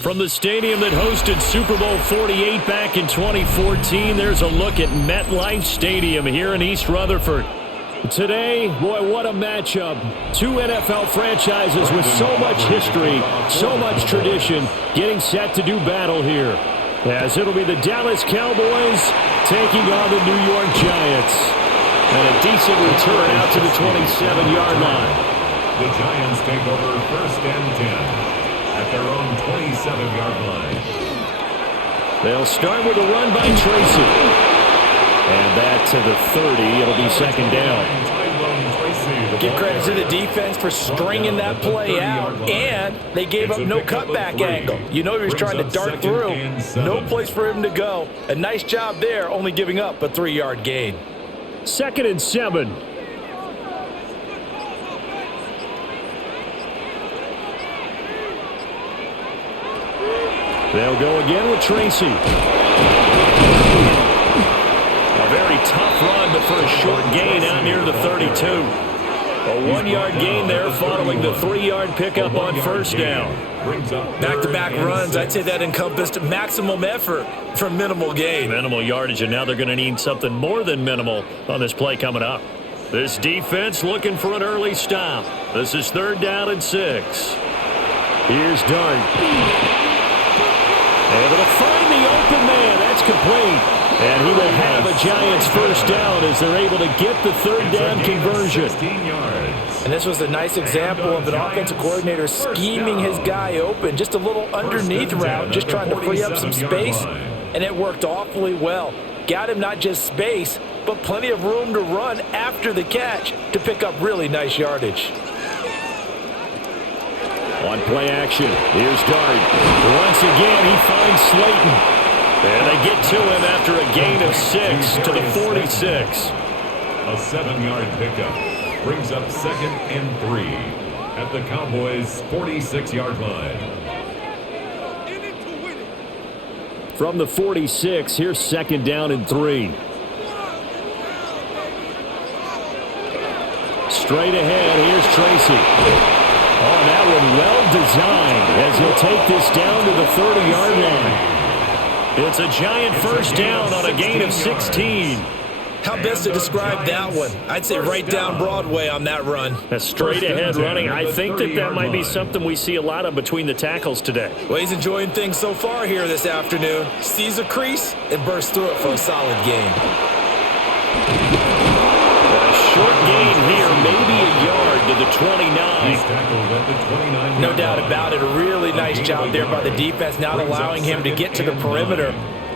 From the stadium that hosted Super Bowl 48 back in 2014, there's a look at MetLife Stadium here in East Rutherford. Today, boy, what a matchup. Two NFL franchises with so much history, so much tradition, getting set to do battle here. As it'll be the Dallas Cowboys taking on the New York Giants. And a decent return out to the 27-yard line. The Giants take over 1st and 10 at their own 27-yard line. They'll start with a run by Tracy. And that to the 30. It'll be 2nd down. Give credit to the defense for stringing that play out, and they gave up no cutback angle. You know he was trying to dart through. No place for him to go. A nice job there, only giving up a 3-yard gain. 2nd and 7. They'll go again with Tracy. A very tough run, but for a short gain out near the 32. A 1-yard gain there following the 3-yard pickup on 1st down. Back-to-back runs, I'd say that encompassed maximum effort for minimal gain. Minimal yardage, and now they're going to need something more than minimal on this play coming up. This defense looking for an early stop. This is 3rd down and 6. Here's Dart. Able to find the open man. That's complete. And he will have a Giants 1st down as they're able to get the 3rd down conversion. And this was a nice example of an offensive coordinator scheming his guy open. Just a little underneath route, just trying to free up some space. And it worked awfully well. Got him not just space, but plenty of room to run after the catch to pick up really nice yardage. On play action, here's Dart. Once again, he finds Slayton. And they get to him after a gain of 6 to the 46. A 7-yard pickup brings up 2nd and 3 at the Cowboys' 46-yard line. From the 46, here's 2nd down and 3. Straight ahead, here's Tracy. Oh, that one well designed as he'll take this down to the 30-yard line. It's a Giant 1st down on a gain of 16. How best to describe that one? I'd say right down Broadway on that run. A straight ahead running. I think that might be something we see a lot of between the tackles today. Well, he's enjoying things so far here this afternoon. Sees a crease and bursts through it for a solid gain. A short gain here, maybe a yard to the 29. No doubt about it. A really nice job there by the defense, not allowing him to get to the perimeter.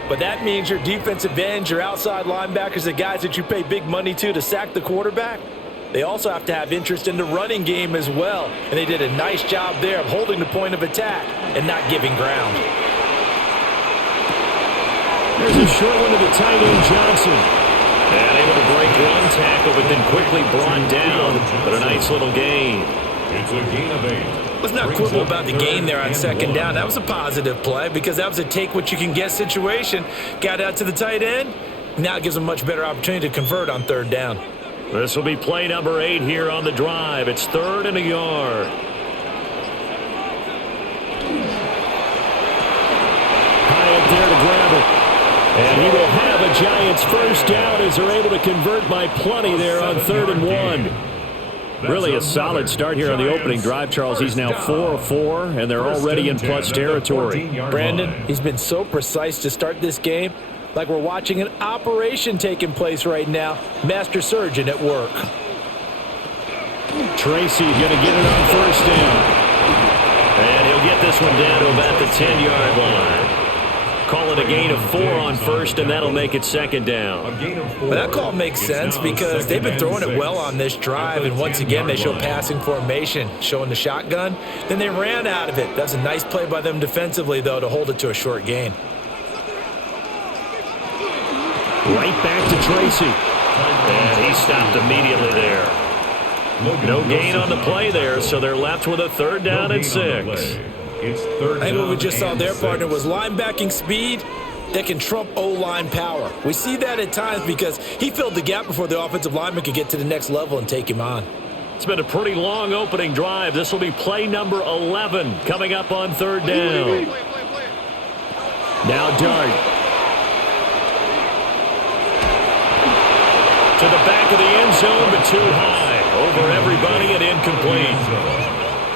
But that means your defensive ends, your outside linebackers, the guys that you pay big money to sack the quarterback, they also have to have interest in the running game as well. And they did a nice job there of holding the point of attack and not giving ground. There's a short one to the tight end, Johnson. And able to break one tackle, but then quickly brought down. But a nice little gain. It's a gain of 8. Let's not quibble about the gain there on 2nd down. That was a positive play because that was a take-what-you-can-get situation. Got out to the tight end. Now it gives them a much better opportunity to convert on 3rd down. This will be play number 8 here on the drive. It's 3rd and a yard. High up there to grab it. And he will have a Giants 1st down as they're able to convert by plenty there on 3rd and 1. Really a solid start here on the opening drive, Charles. He's now 4 of 4, and they're already in plus territory. Brandon, he's been so precise to start this game, like we're watching an operation taking place right now. Master surgeon at work. Tracy going to get it on 1st down. And he'll get this one down to about the 10-yard line. Call it a gain of 4 on 1st, and that'll make it 2nd down. Well, that call makes sense because they've been throwing it well on this drive, and once again they show passing formation, showing the shotgun. Then they ran out of it. That's a nice play by them defensively, though, to hold it to a short gain. Right back to Tracy. And he stopped immediately there. No gain on the play there, so they're left with a 3rd down and 6. It's 3rd down. I think what we just saw there, partner, was linebacking speed that can trump O-line power. We see that at times because he filled the gap before the offensive lineman could get to the next level and take him on. It's been a pretty long opening drive. This will be play number 11 coming up on 3rd down. Now Dart. To the back of the end zone, but too high. Over everybody and incomplete.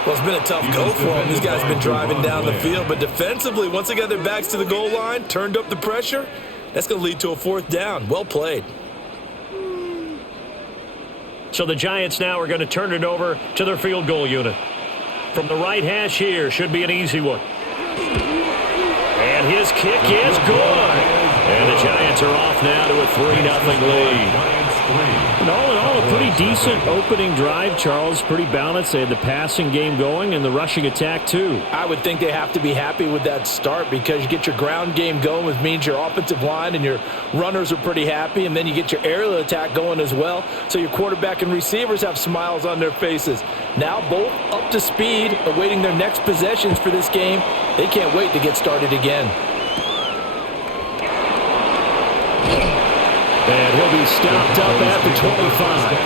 Well, it's been a tough go for them. These guys have been driving down the field. But defensively, once they got their backs to the goal line, turned up the pressure, that's going to lead to a fourth down. Well played. So the Giants now are going to turn it over to their field goal unit. From the right hash here, should be an easy one. And his kick is good. And the Giants are off now to a 3-0 lead. And all in all, a pretty decent opening drive, Charles. Pretty balanced. They had the passing game going and the rushing attack, too. I would think they have to be happy with that start because you get your ground game going, which means your offensive line and your runners are pretty happy, and then you get your aerial attack going as well, so your quarterback and receivers have smiles on their faces. Now both up to speed, awaiting their next possessions for this game. They can't wait to get started again. And he'll be stopped up at the 25.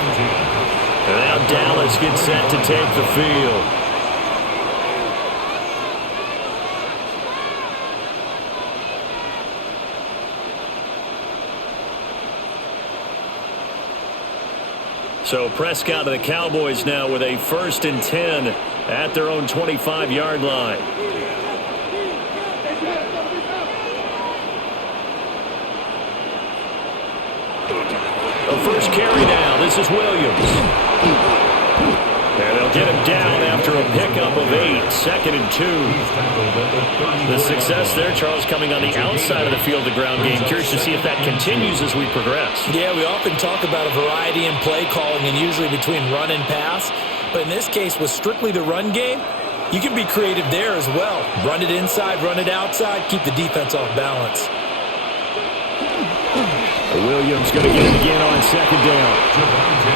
And now Dallas gets set to take the field. So Prescott of the Cowboys now with a 1st and 10 at their own 25-yard line. First carry now. This is Williams. And they'll get him down after a pickup of 8. 2nd and 2. The success there, Charles, coming on the outside of the field, the ground game. Curious to see if that continues as we progress. Yeah, we often talk about a variety in play calling and usually between run and pass. But in this case, with strictly the run game, you can be creative there as well. Run it inside, run it outside, keep the defense off balance. Williams going to get it again on 2nd down.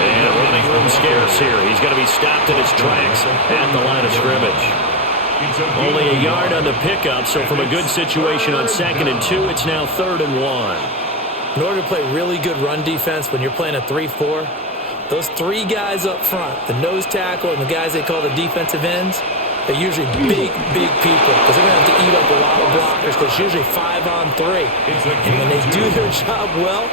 And running room scarce here. He's going to be stopped in his tracks at the line of scrimmage. Only a yard on the pickup, so from a good situation on 2nd and 2, it's now 3rd and 1. In order to play really good run defense when you're playing a 3-4, those 3 guys up front, the nose tackle and the guys they call the defensive ends, they're usually big people because they're going to have to eat up a lot of blockers because it's usually 5 on 3. And when they do their job well,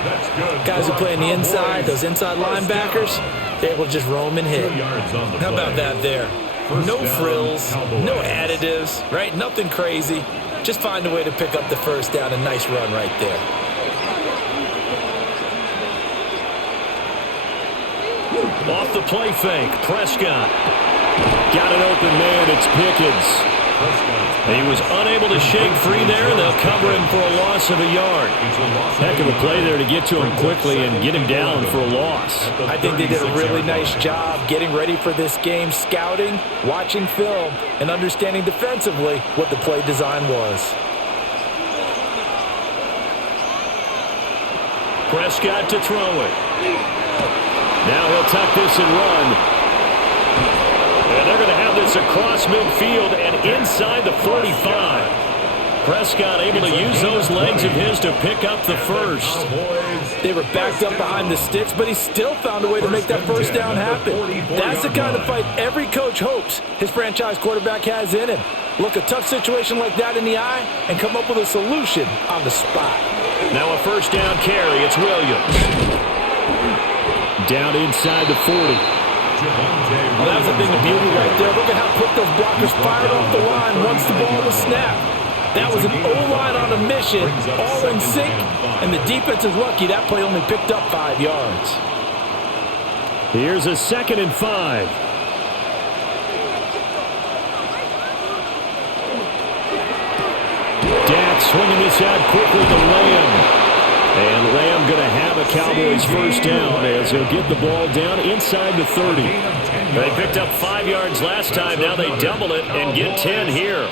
guys who play on the inside, those inside linebackers, they're able to just roam and hit. How about that there? No frills, no additives, right? Nothing crazy. Just find a way to pick up the first down. A nice run right there. Off the play fake, Prescott. Got an open man, it's Pickens. He was unable to shake free there, and they'll cover him for a loss of a yard. Heck of a play there to get to him quickly and get him down for a loss. I think they did a really nice job getting ready for this game, scouting, watching film, and understanding defensively what the play design was. Prescott to throw it. Now he'll tuck this and run. And they're going to have this across midfield and inside the 45. Prescott able to use those legs of his to pick up the first. They were backed up behind the sticks, but he still found a way to make that first down happen. That's the kind of fight every coach hopes his franchise quarterback has in him. Look a tough situation like that in the eye and come up with a solution on the spot. Now a first down carry. It's Williams. Down inside the 40. Well, that's the thing of beauty right there. Look at how quick those blockers fired off the line once the ball was snapped. That was an O-line on a mission, all in sync, and the defense is lucky that play only picked up 5 yards. Here's a 2nd and 5. Dak swinging this out quickly to Lamb. And Lamb going to have a Cowboys first down as he'll get the ball down inside the 30. They picked up 5 yards last time. Now they double it and get 10 here.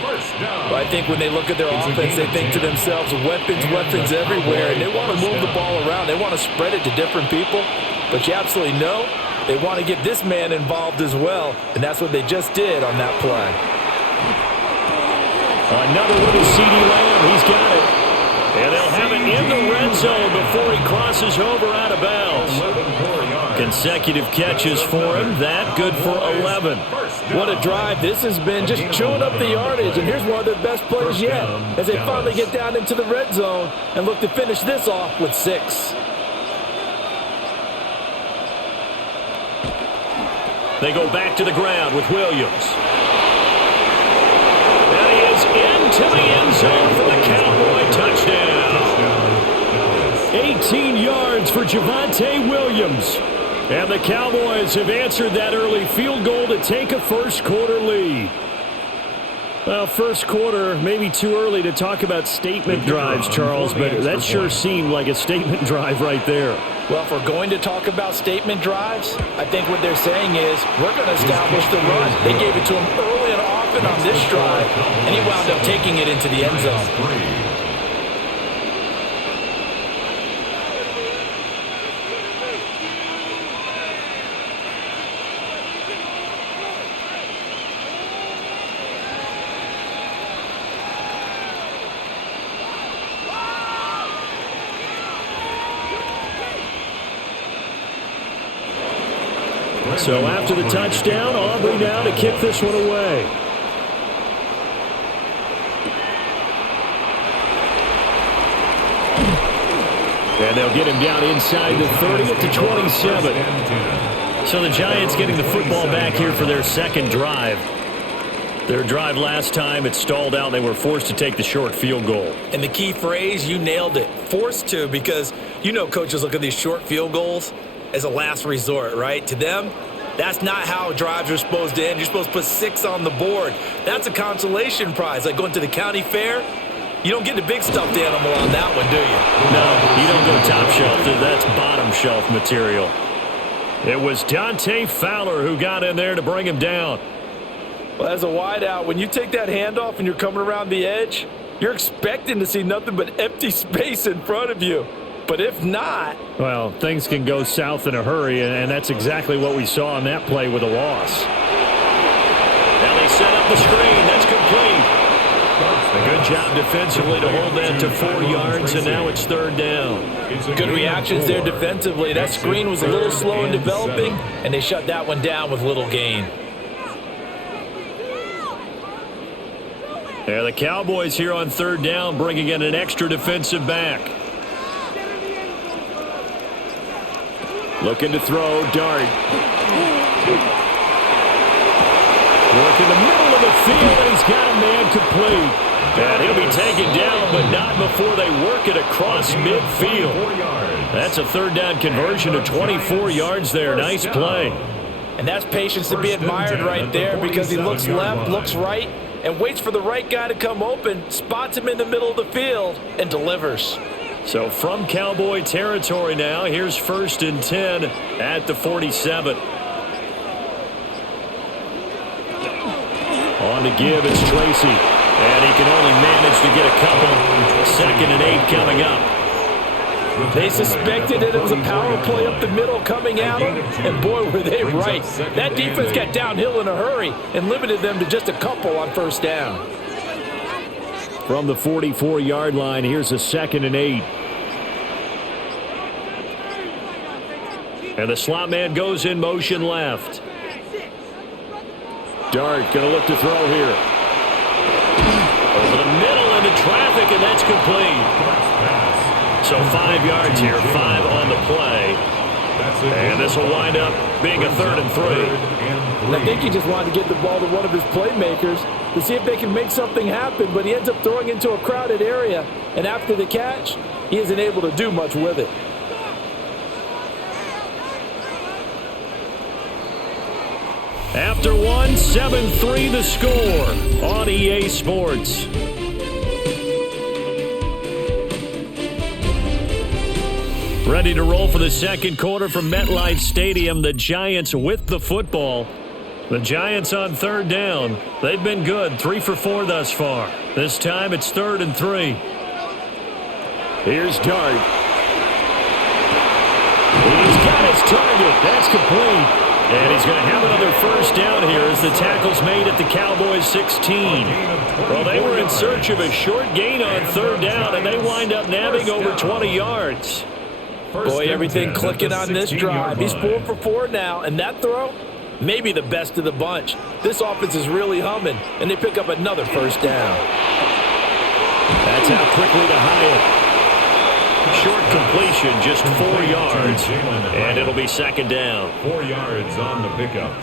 Well, I think when they look at their offense, they think to themselves, weapons everywhere, and they want to move the ball around. They want to spread it to different people. But you absolutely know they want to get this man involved as well, and that's what they just did on that play. Another one is CeeDee Lamb. He's got it. And they'll have it in the red zone before he crosses over out of bounds. Consecutive catches for him. That good for 11. What a drive this has been, just chewing up the yardage. And here's one of their best plays yet as they finally get down into the red zone and look to finish this off with 6. They go back to the ground with Williams. And he is into the end zone for the Cowboy touchdown. 18 yards for Javonte Williams. And the Cowboys have answered that early field goal to take a first-quarter lead. Well, first quarter, maybe too early to talk about statement drives, Charles, but that sure seemed like a statement drive right there. Well, if we're going to talk about statement drives, I think what they're saying is we're going to establish the run. They gave it to him early and often on this drive, and he wound up taking it into the end zone. So after the touchdown, Aubrey now to kick this one away. And they'll get him down inside the 30 at the 27. So the Giants getting the football back here for their second drive. Their drive last time, it stalled out. They were forced to take the short field goal. And the key phrase, you nailed it, forced to, because you know coaches look at these short field goals as a last resort, right? To them, that's not how drives are supposed to end. You're supposed to put 6 on the board. That's a consolation prize. Like going to the county fair, you don't get the big stuffed animal on that one, do you? No, you don't go top shelf. That's bottom shelf material. It was Dante Fowler who got in there to bring him down. Well, as a wideout, when you take that handoff and you're coming around the edge, you're expecting to see nothing but empty space in front of you. But if not, well, things can go south in a hurry, and that's exactly what we saw on that play with a loss. Now they set up the screen. That's complete. A good job defensively to hold that to 4 yards, and now it's third down. Good reactions there defensively. That screen was a little slow in developing, and they shut that one down with little gain. Yeah, the Cowboys here on third down bringing in an extra defensive back. Looking to throw, Dart. Work in the middle of the field, and he's got a man complete. And he'll be taken down, but not before they work it across midfield. That's a third down conversion of 24 yards there. Nice play. And that's patience to be admired right there, because he looks left, looks right, and waits for the right guy to come open, spots him in the middle of the field, and delivers. So from Cowboy territory now, here's 1st and 10 at the 47. On to give, it's Tracy. And he can only manage to get a couple. 2nd and 8 coming up. They suspected that it was a power play up the middle coming at them, and boy, were they right. That defense got downhill in a hurry and limited them to just a couple on first down. From the 44-yard line, here's a 2nd and 8. And the slot man goes in motion left. Dart going to look to throw here. Over the middle into traffic, and that's complete. So 5 yards here, 5 on the play. And this will wind up being a 3rd and 3. I think he just wanted to get the ball to one of his playmakers to see if they can make something happen, but he ends up throwing into a crowded area, and after the catch, he isn't able to do much with it. After one, 7-3 the score on EA Sports. Ready to roll for the second quarter from MetLife Stadium. The Giants with the football. The Giants on third down. They've been good, 3 for 4 thus far. This time it's 3rd and 3. Here's Dart. He's got his target. That's complete. And he's going to have another first down here as the tackle's made at the Cowboys 16. Well, they were in search of a short gain on third down, and they wind up nabbing over 20 yards. Boy, everything clicking on this drive. He's 4 for 4 now, and that throw, maybe the best of the bunch. This offense is really humming, and they pick up another first down. That's out quickly to Hyatt. Short completion, just 4 yards, and it'll be second down. 4 yards on the pickup.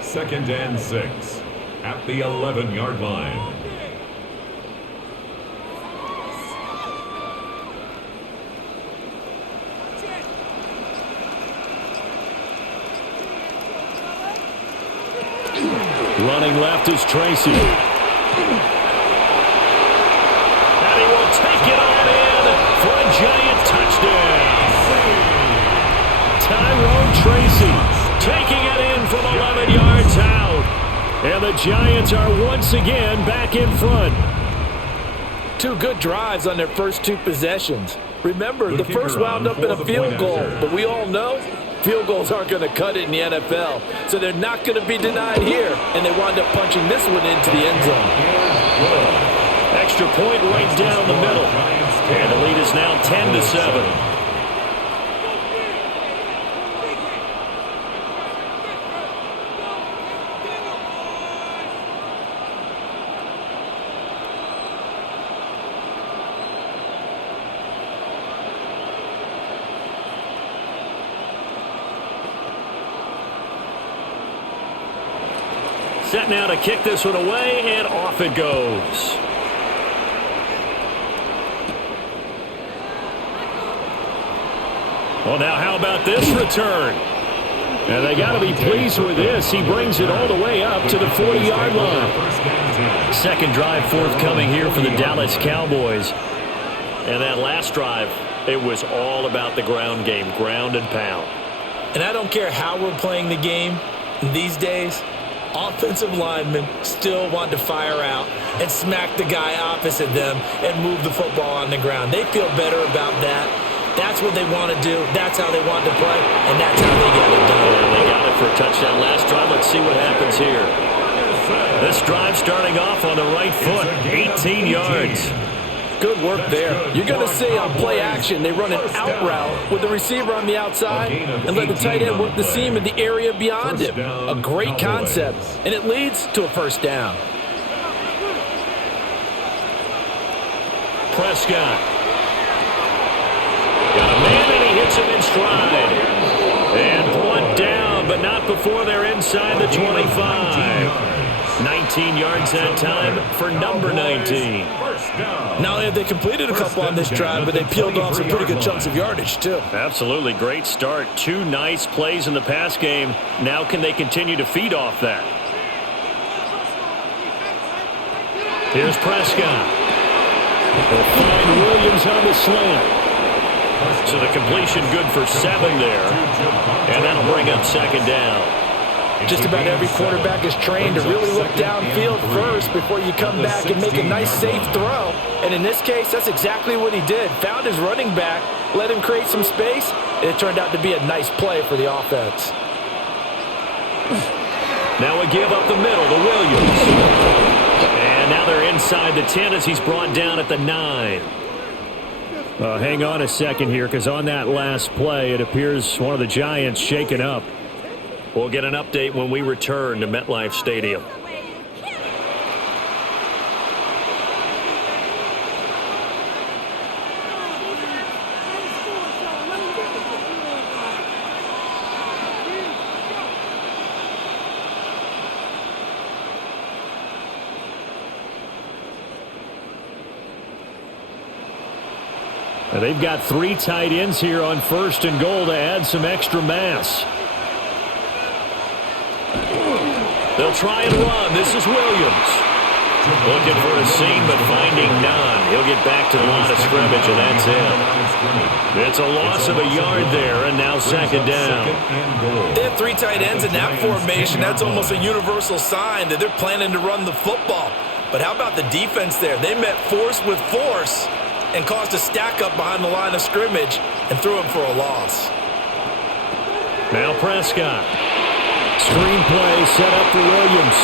2nd and 6 at the 11-yard line. Running left is Tracy. And he will take it on in for a giant touchdown. Tyrone Tracy taking it in from 11 yards out. And the Giants are once again back in front. 2 good drives on their first 2 possessions. Remember, the first wound up in a field goal, but we all know field goals aren't going to cut it in the NFL, so they're not going to be denied here, and they wind up punching this one into the end zone. Extra point right down the middle, and the lead is now 10-7. Set now to kick this one away, and off it goes. Well, now how about this return? And they got to be pleased with this. He brings it all the way up to the 40-yard line. Second drive forthcoming here for the Dallas Cowboys. And that last drive, it was all about the ground game, ground and pound. And I don't care how we're playing the game these days, offensive linemen still want to fire out and smack the guy opposite them and move the football on the ground. They feel better about that. That's what they want to do. That's how they want to play, and that's how they get it done. Yeah, they got it for a touchdown last drive. Let's see what happens here. This drive starting off on the right foot, 18 yards. Good work there. You're going to see on play action, they run an out route with the receiver on the outside and let the tight end work the seam in the area beyond him. A great concept, and it leads to a first down. Prescott. Got a man, and he hits him in stride. And brought down, but not before they're inside the 25. 19 yards that time for number 19. Not only have they completed a couple on this drive, but they peeled off some pretty good chunks of yardage, too. Absolutely great start. 2 nice plays in the pass game. Now can they continue to feed off that? Here's Prescott. They'll find Williams on the slant. So the completion good for 7 there. And that'll bring up second down. Just about every quarterback is trained to really look downfield first before you come back and make a nice, safe throw. And in this case, that's exactly what he did. Found his running back, let him create some space, and it turned out to be a nice play for the offense. Now a give up the middle to Williams. And now they're inside the 10 as he's brought down at the 9. Hang on a second here, because on that last play, it appears one of the Giants shaken up. We'll get an update when we return to MetLife Stadium. They've got 3 tight ends here on 1st and goal to add some extra mass. They'll try and run. This is Williams. Looking for a seam, but finding none. He'll get back to the line of scrimmage, and that's it. It's a loss of a yard there, and now second down. They have 3 tight ends in that formation. That's almost a universal sign that they're planning to run the football. But how about the defense there? They met force with force and caused a stack up behind the line of scrimmage and threw him for a loss. Now Prescott. Screen play set up for Williams.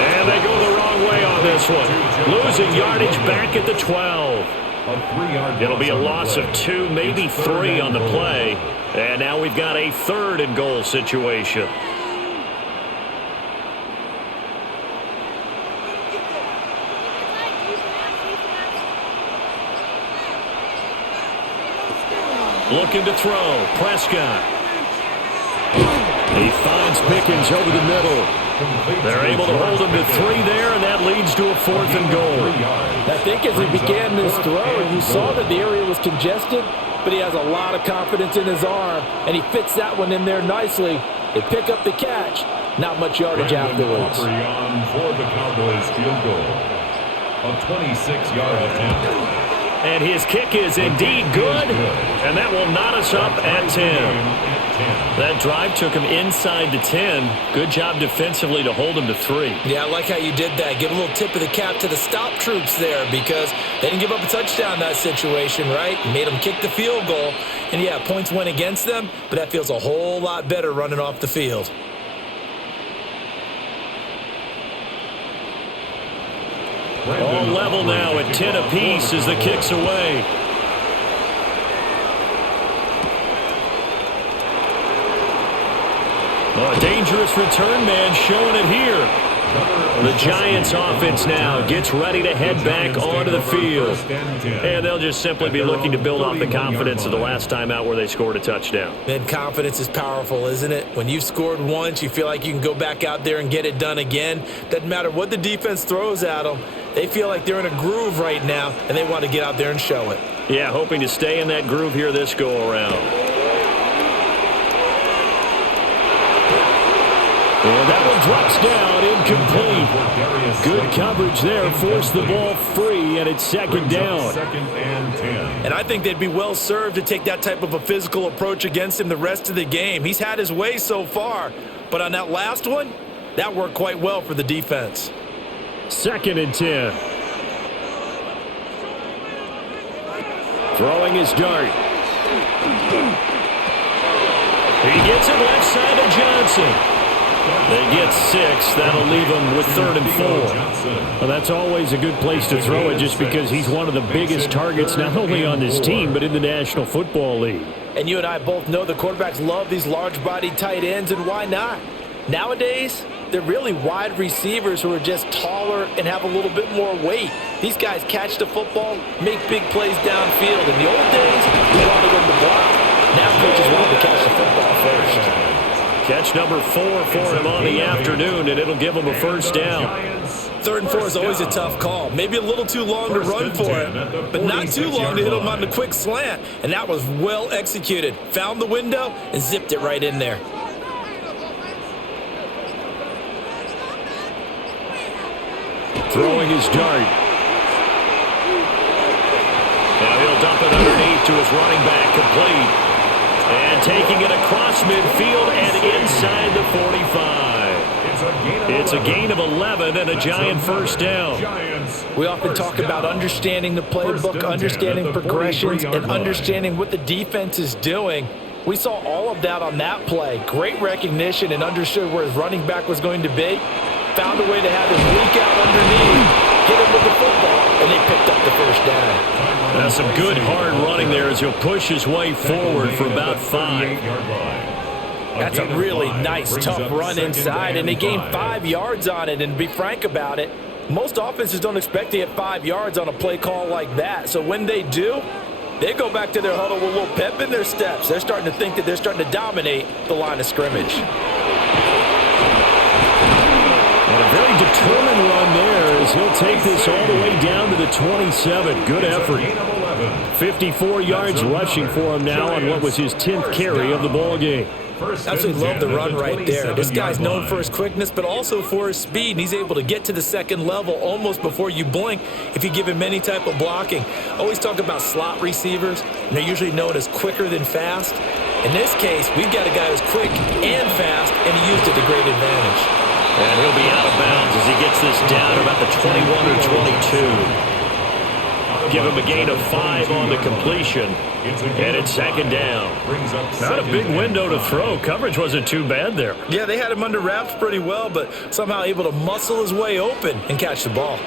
And they go the wrong way on this one. Losing yardage back at the 12. It'll be a loss of 2, maybe 3 on the play. And now we've got a 3rd and goal situation. Looking to throw. Prescott. He finds Pickens over the middle. They're able to hold him to 3 there, and that leads to a 4th and goal. I think as he began this throw, you saw that the area was congested, but he has a lot of confidence in his arm, and he fits that one in there nicely. They pick up the catch. Not much yardage afterwards. For the Cowboys field goal. A 26-yard attempt. And his kick is indeed good, and that will knot us up at 10. That drive took him inside the 10. Good job defensively to hold him to 3. Yeah, I like how you did that. Give a little tip of the cap to the stop troops there because they didn't give up a touchdown in that situation, right? Made them kick the field goal. And, yeah, points went against them, but that feels a whole lot better running off the field. All level now at 10 apiece as the kick's away. Oh, a dangerous return man showing it here. The Giants offense now gets ready to head back onto the field. And they'll just simply be looking to build off the confidence of the last time out where they scored a touchdown. Man, confidence is powerful, isn't it? When you've scored once, you feel like you can go back out there and get it done again. Doesn't matter what the defense throws at them. They feel like they're in a groove right now, and they want to get out there and show it. Yeah, hoping to stay in that groove here this go-around. And that one drops down, incomplete. Good coverage there, forced the ball free, and it's second down. And I think they'd be well served to take that type of a physical approach against him the rest of the game. He's had his way so far, but on that last one, that worked quite well for the defense. Second and 10. Throwing his dart. He gets it left side of Johnson. They get 6. That'll leave them with 3rd and 4. Well, that's always a good place to throw it just because he's one of the biggest targets not only on this team but in the National Football League. And you and I both know the quarterbacks love these large-bodied tight ends, and why not? Nowadays, they're really wide receivers who are just taller and have a little bit more weight. These guys catch the football, make big plays downfield. In the old days, we wanted them to block. Now coaches want them to catch the football first. Catch number 4 for him on the afternoon, and it'll give him a first down. 3rd and 4 is always a tough call. Maybe a little too long to run for it, but not too long to hit him on the quick slant. And that was well executed. Found the window and zipped it right in there. Throwing his dart. Now he'll dump it underneath to his running back, complete. And taking it across midfield and inside the 45. It's a gain of 11 and a Giant first down. We often talk about understanding the playbook, understanding progressions, and understanding what the defense is doing. We saw all of that on that play. Great recognition and understood where his running back was going to be. Found a way to have him leak out underneath, hit him with the football, and they picked up the first down. That's some good hard running there as he'll push his way forward for about 5. That's a really nice, tough run inside, and they gained 5 yards on it. And to be frank about it, most offenses don't expect to get 5 yards on a play call like that. So when they do, they go back to their huddle with a little pep in their steps. They're starting to think that they're starting to dominate the line of scrimmage. And a very determined run there as he'll take this all the way down to the 27. Good effort. 54 yards rushing for him now on what was his 10th carry of the ball game. Absolutely love the run right there. This guy's known for his quickness, but also for his speed. And he's able to get to the second level almost before you blink if you give him any type of blocking. Always talk about slot receivers, and they're usually known as quicker than fast. In this case, we've got a guy who's quick and fast, and he used it to great advantage. And he'll be out of bounds as he gets this down about the 21 or 22. Give him a gain of 5 on the completion. And it's second down. Not a big window to throw. Coverage wasn't too bad there. Yeah, they had him under wraps pretty well, but somehow able to muscle his way open and catch the ball.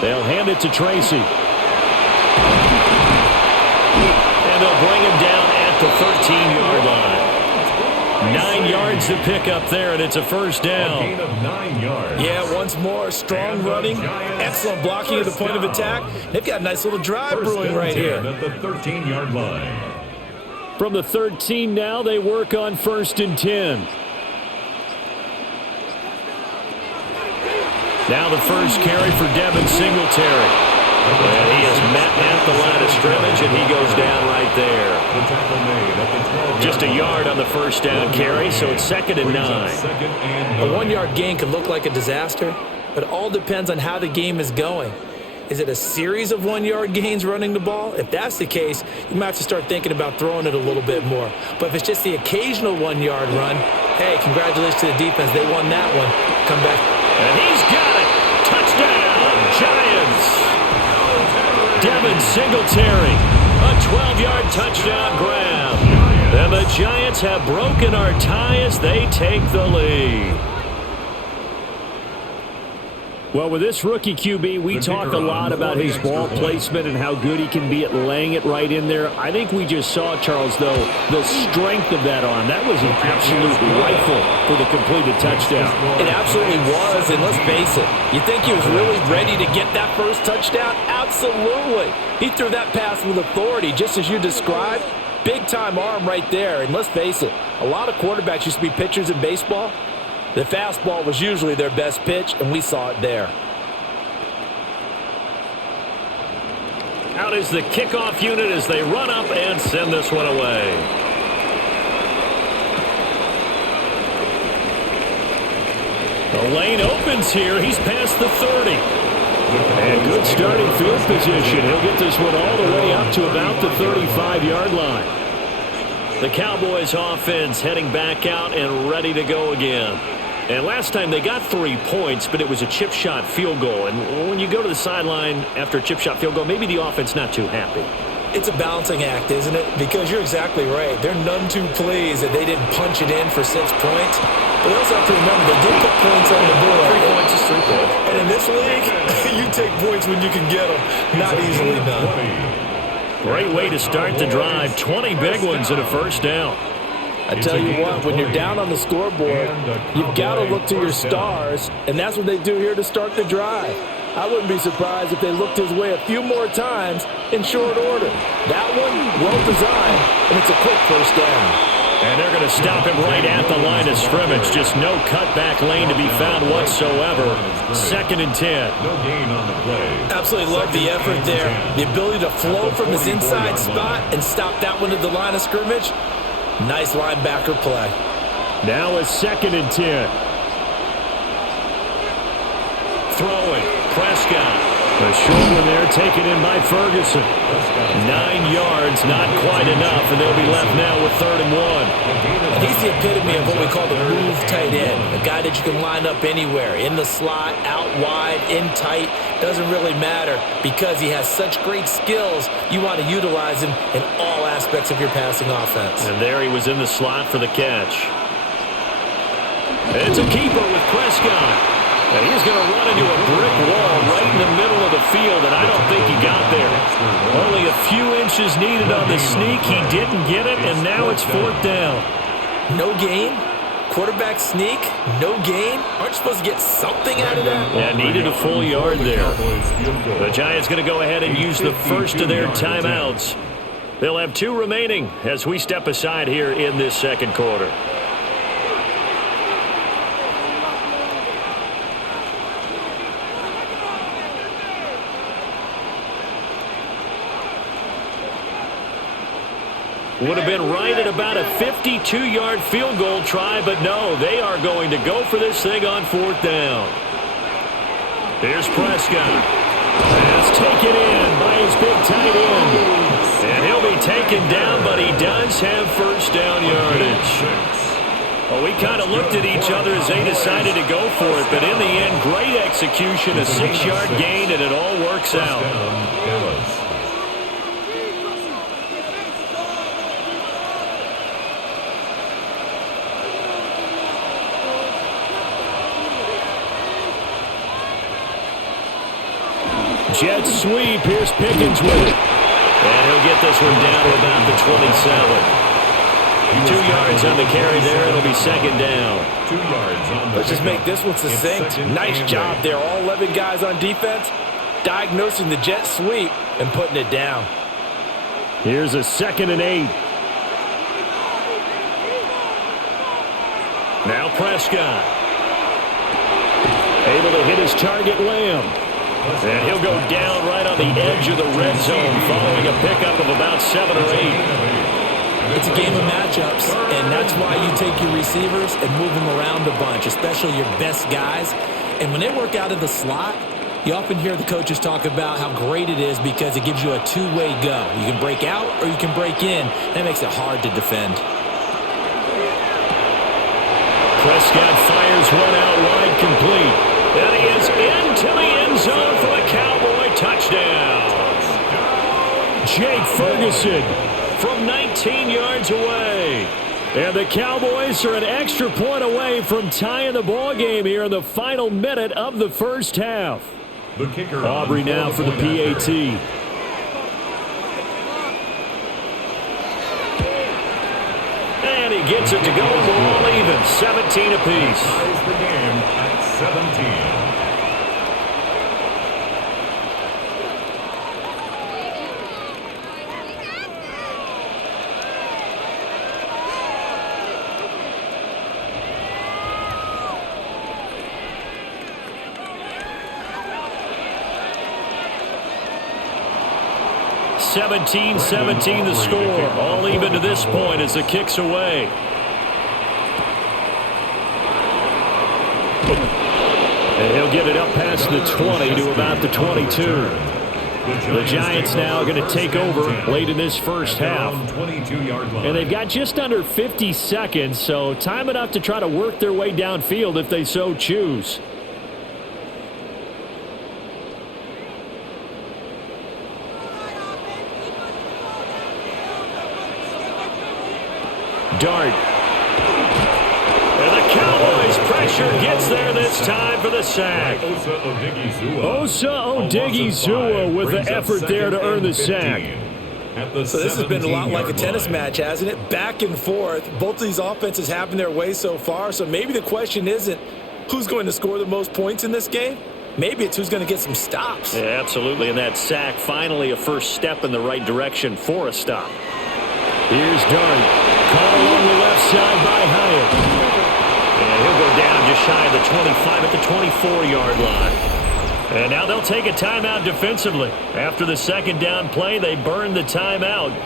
They'll hand it to Tracy. And they'll bring him down at the 13-yard line. 9 yards to pick up there, and it's a first down. A gain of 9 yards. Yeah, one once more. Strong running, excellent blocking at the point of attack. They've got a nice little drive brewing right here. At the 13-yard line. From the 13 now, they work on 1st and 10. Now the first carry for Devin Singletary. And he is met at the line of scrimmage, and he goes down right there. Just a yard on the first down carry, so it's 2nd and 9. A 1-yard gain could look like a disaster, but it all depends on how the game is going. Is it a series of 1-yard gains running the ball? If that's the case, you might have to start thinking about throwing it a little bit more. But if it's just the occasional 1-yard run, hey, congratulations to the defense. They won that one. Come back. And he's got it. Touchdown, Giants. Devin Singletary, a 12-yard touchdown grab. And the Giants have broken our tie as they take the lead. Well, with this rookie QB, we talk a lot about his ball placement and how good he can be at laying it right in there. I think we just saw, Charles, though, the strength of that arm. That was an absolute rifle for the completed touchdown. It absolutely was, and let's face it, you think he was really ready to get that first touchdown? Absolutely. He threw that pass with authority, just as you described. Big-time arm right there, and let's face it, a lot of quarterbacks used to be pitchers in baseball. The fastball was usually their best pitch, and we saw it there. Out is the kickoff unit as they run up and send this one away. The lane opens here. He's past the 30. And good starting field position. He'll get this one all the way up to about the 35-yard line. The Cowboys offense heading back out and ready to go again. And last time they got 3 points, but it was a chip shot field goal. And when you go to the sideline after a chip shot field goal, maybe the offense not too happy. It's a balancing act, isn't it? Because you're exactly right. They're none too pleased that they didn't punch it in for 6 points. But they also have to remember they did put points on the board. 3 points is 3 points. And in this league, you take points when you can get them. Not easily done. Great way to start the drive. 20 big ones and a first down. I tell you what, when you're down on the scoreboard, you've got to look to your stars, and that's what they do here to start the drive. I wouldn't be surprised if they looked his way a few more times in short order. That one, well designed, and it's a quick first down. And they're going to stop him right at the line of scrimmage. Just no cutback lane to be found whatsoever. 2nd and 10. No gain on the play. Absolutely love the effort there. The ability to flow from his inside spot and stop that one at the line of scrimmage. Nice linebacker play. Now a 2nd and 10. Throwing. Prescott. The short one there taken in by Ferguson. 9 yards, not quite enough, and they'll be left now with 3rd and 1. And he's the epitome of what we call the move tight end. A guy that you can line up anywhere. In the slot, out wide, in tight. Doesn't really matter because he has such great skills. You want to utilize him in all aspects of your passing offense. And there he was in the slot for the catch. It's a keeper with Prescott. And he's going to run into a brick wall right in the middle of the field, and I don't think he got there. Only a few inches needed on the sneak. He didn't get it, and now it's 4th down. No gain? Quarterback sneak? No gain? Aren't you supposed to get something out of that? Yeah, needed a full yard there. The Giants going to go ahead and use the first of their timeouts. They'll have 2 remaining as we step aside here in this second quarter. Would have been right at about a 52-yard field goal try, but no, they are going to go for this thing on 4th down. Here's Prescott. That's taken in by his big tight end. And he'll be taken down, but he does have first down yardage. Well, we kind of looked at each other as they decided to go for it, but in the end, great execution, a 6-yard gain, and it all works out. Jet sweep. Here's Pickens with it. And he'll get this one down to about the 27. 2 yards on the carry there. It'll be second down. 2 yards on the Let's just make this one succinct. Nice job there. All 11 guys on defense diagnosing the jet sweep and putting it down. Here's a 2nd and 8. Now Prescott. Able to hit his target, Lamb. And he'll go down right on the edge of the red zone following a pickup of about 7 or 8. It's a game of matchups, and that's why you take your receivers and move them around a bunch, especially your best guys. And when they work out of the slot, you often hear the coaches talk about how great it is because it gives you a two-way go. You can break out or you can break in. That makes it hard to defend. Prescott fires one out wide, complete. And he is into the end zone for the Cowboy touchdown. Jake Ferguson from 19 yards away. And the Cowboys are an extra point away from tying the ball game here in the final minute of the first half. The kicker Aubrey now for the PAT. And he gets it to go. We're all even. 17 apiece. Ties the game at 17. (17-17) the score. All even to this point as the kick's away. And he'll get it up past the 20 to about the 22. The Giants now going to take over late in this first half. And they've got just under 50 seconds, so time enough to try to work their way downfield if they so choose. Dart. And the Cowboys pressure gets there this time for the sack. Osa Odighizuwa with the effort there to earn the sack. So this has been a lot like a tennis match, hasn't it? Back and forth. Both of these offenses having their way so far. So maybe the question isn't who's going to score the most points in this game. Maybe it's who's going to get some stops. Yeah, absolutely. And that sack finally a first step in the right direction for a stop. Here's Dart. Caught along the left side by Hyatt. And he'll go down just shy of the 25 at the 24-yard line. And now they'll take a timeout defensively. After the second down play, they burned the timeout,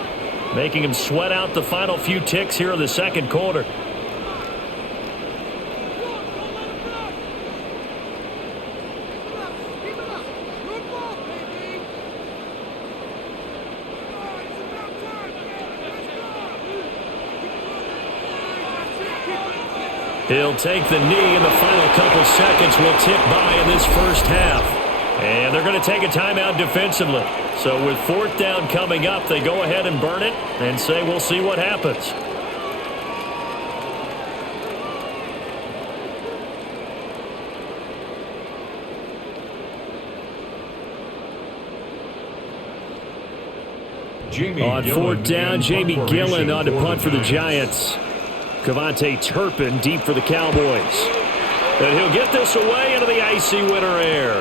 making them sweat out the final few ticks here in the second quarter. He'll take the knee, and the final couple seconds will tick by in this first half. And they're going to take a timeout defensively. So with fourth down coming up, they go ahead and burn it and say we'll see what happens. On fourth down, Jamie Gillen on to punt for the Giants. Cavante Turpin deep for the Cowboys. And he'll get this away into the icy winter air.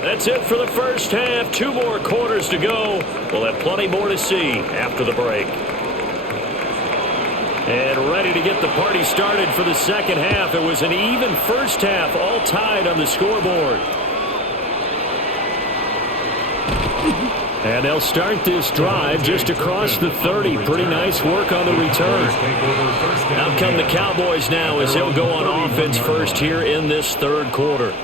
That's it for the first half. 2 more quarters to go. We'll have plenty more to see after the break. And ready to get the party started for the second half. It was an even first half, all tied on the scoreboard. And they'll start this drive just across the 30. Pretty nice work on the return. Out come the Cowboys now as they'll go on offense first here in this third quarter.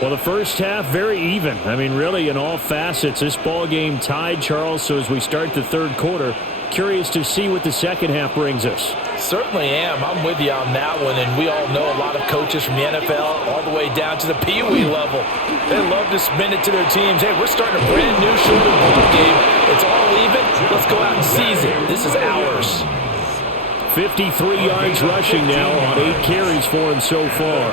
Well, the first half, very even. I mean, really, in all facets, this ball game tied, Charles. So as we start the third quarter, curious to see what the second half brings us. Certainly am. I'm with you on that one. And we all know a lot of coaches from the NFL all the way down to the Pee Wee level. They love to spin it to their teams. Hey, we're starting a brand new shorter ball game. It's all even. Let's go out and seize it. This is ours. 53 yards rushing now on 8 carries for him so far.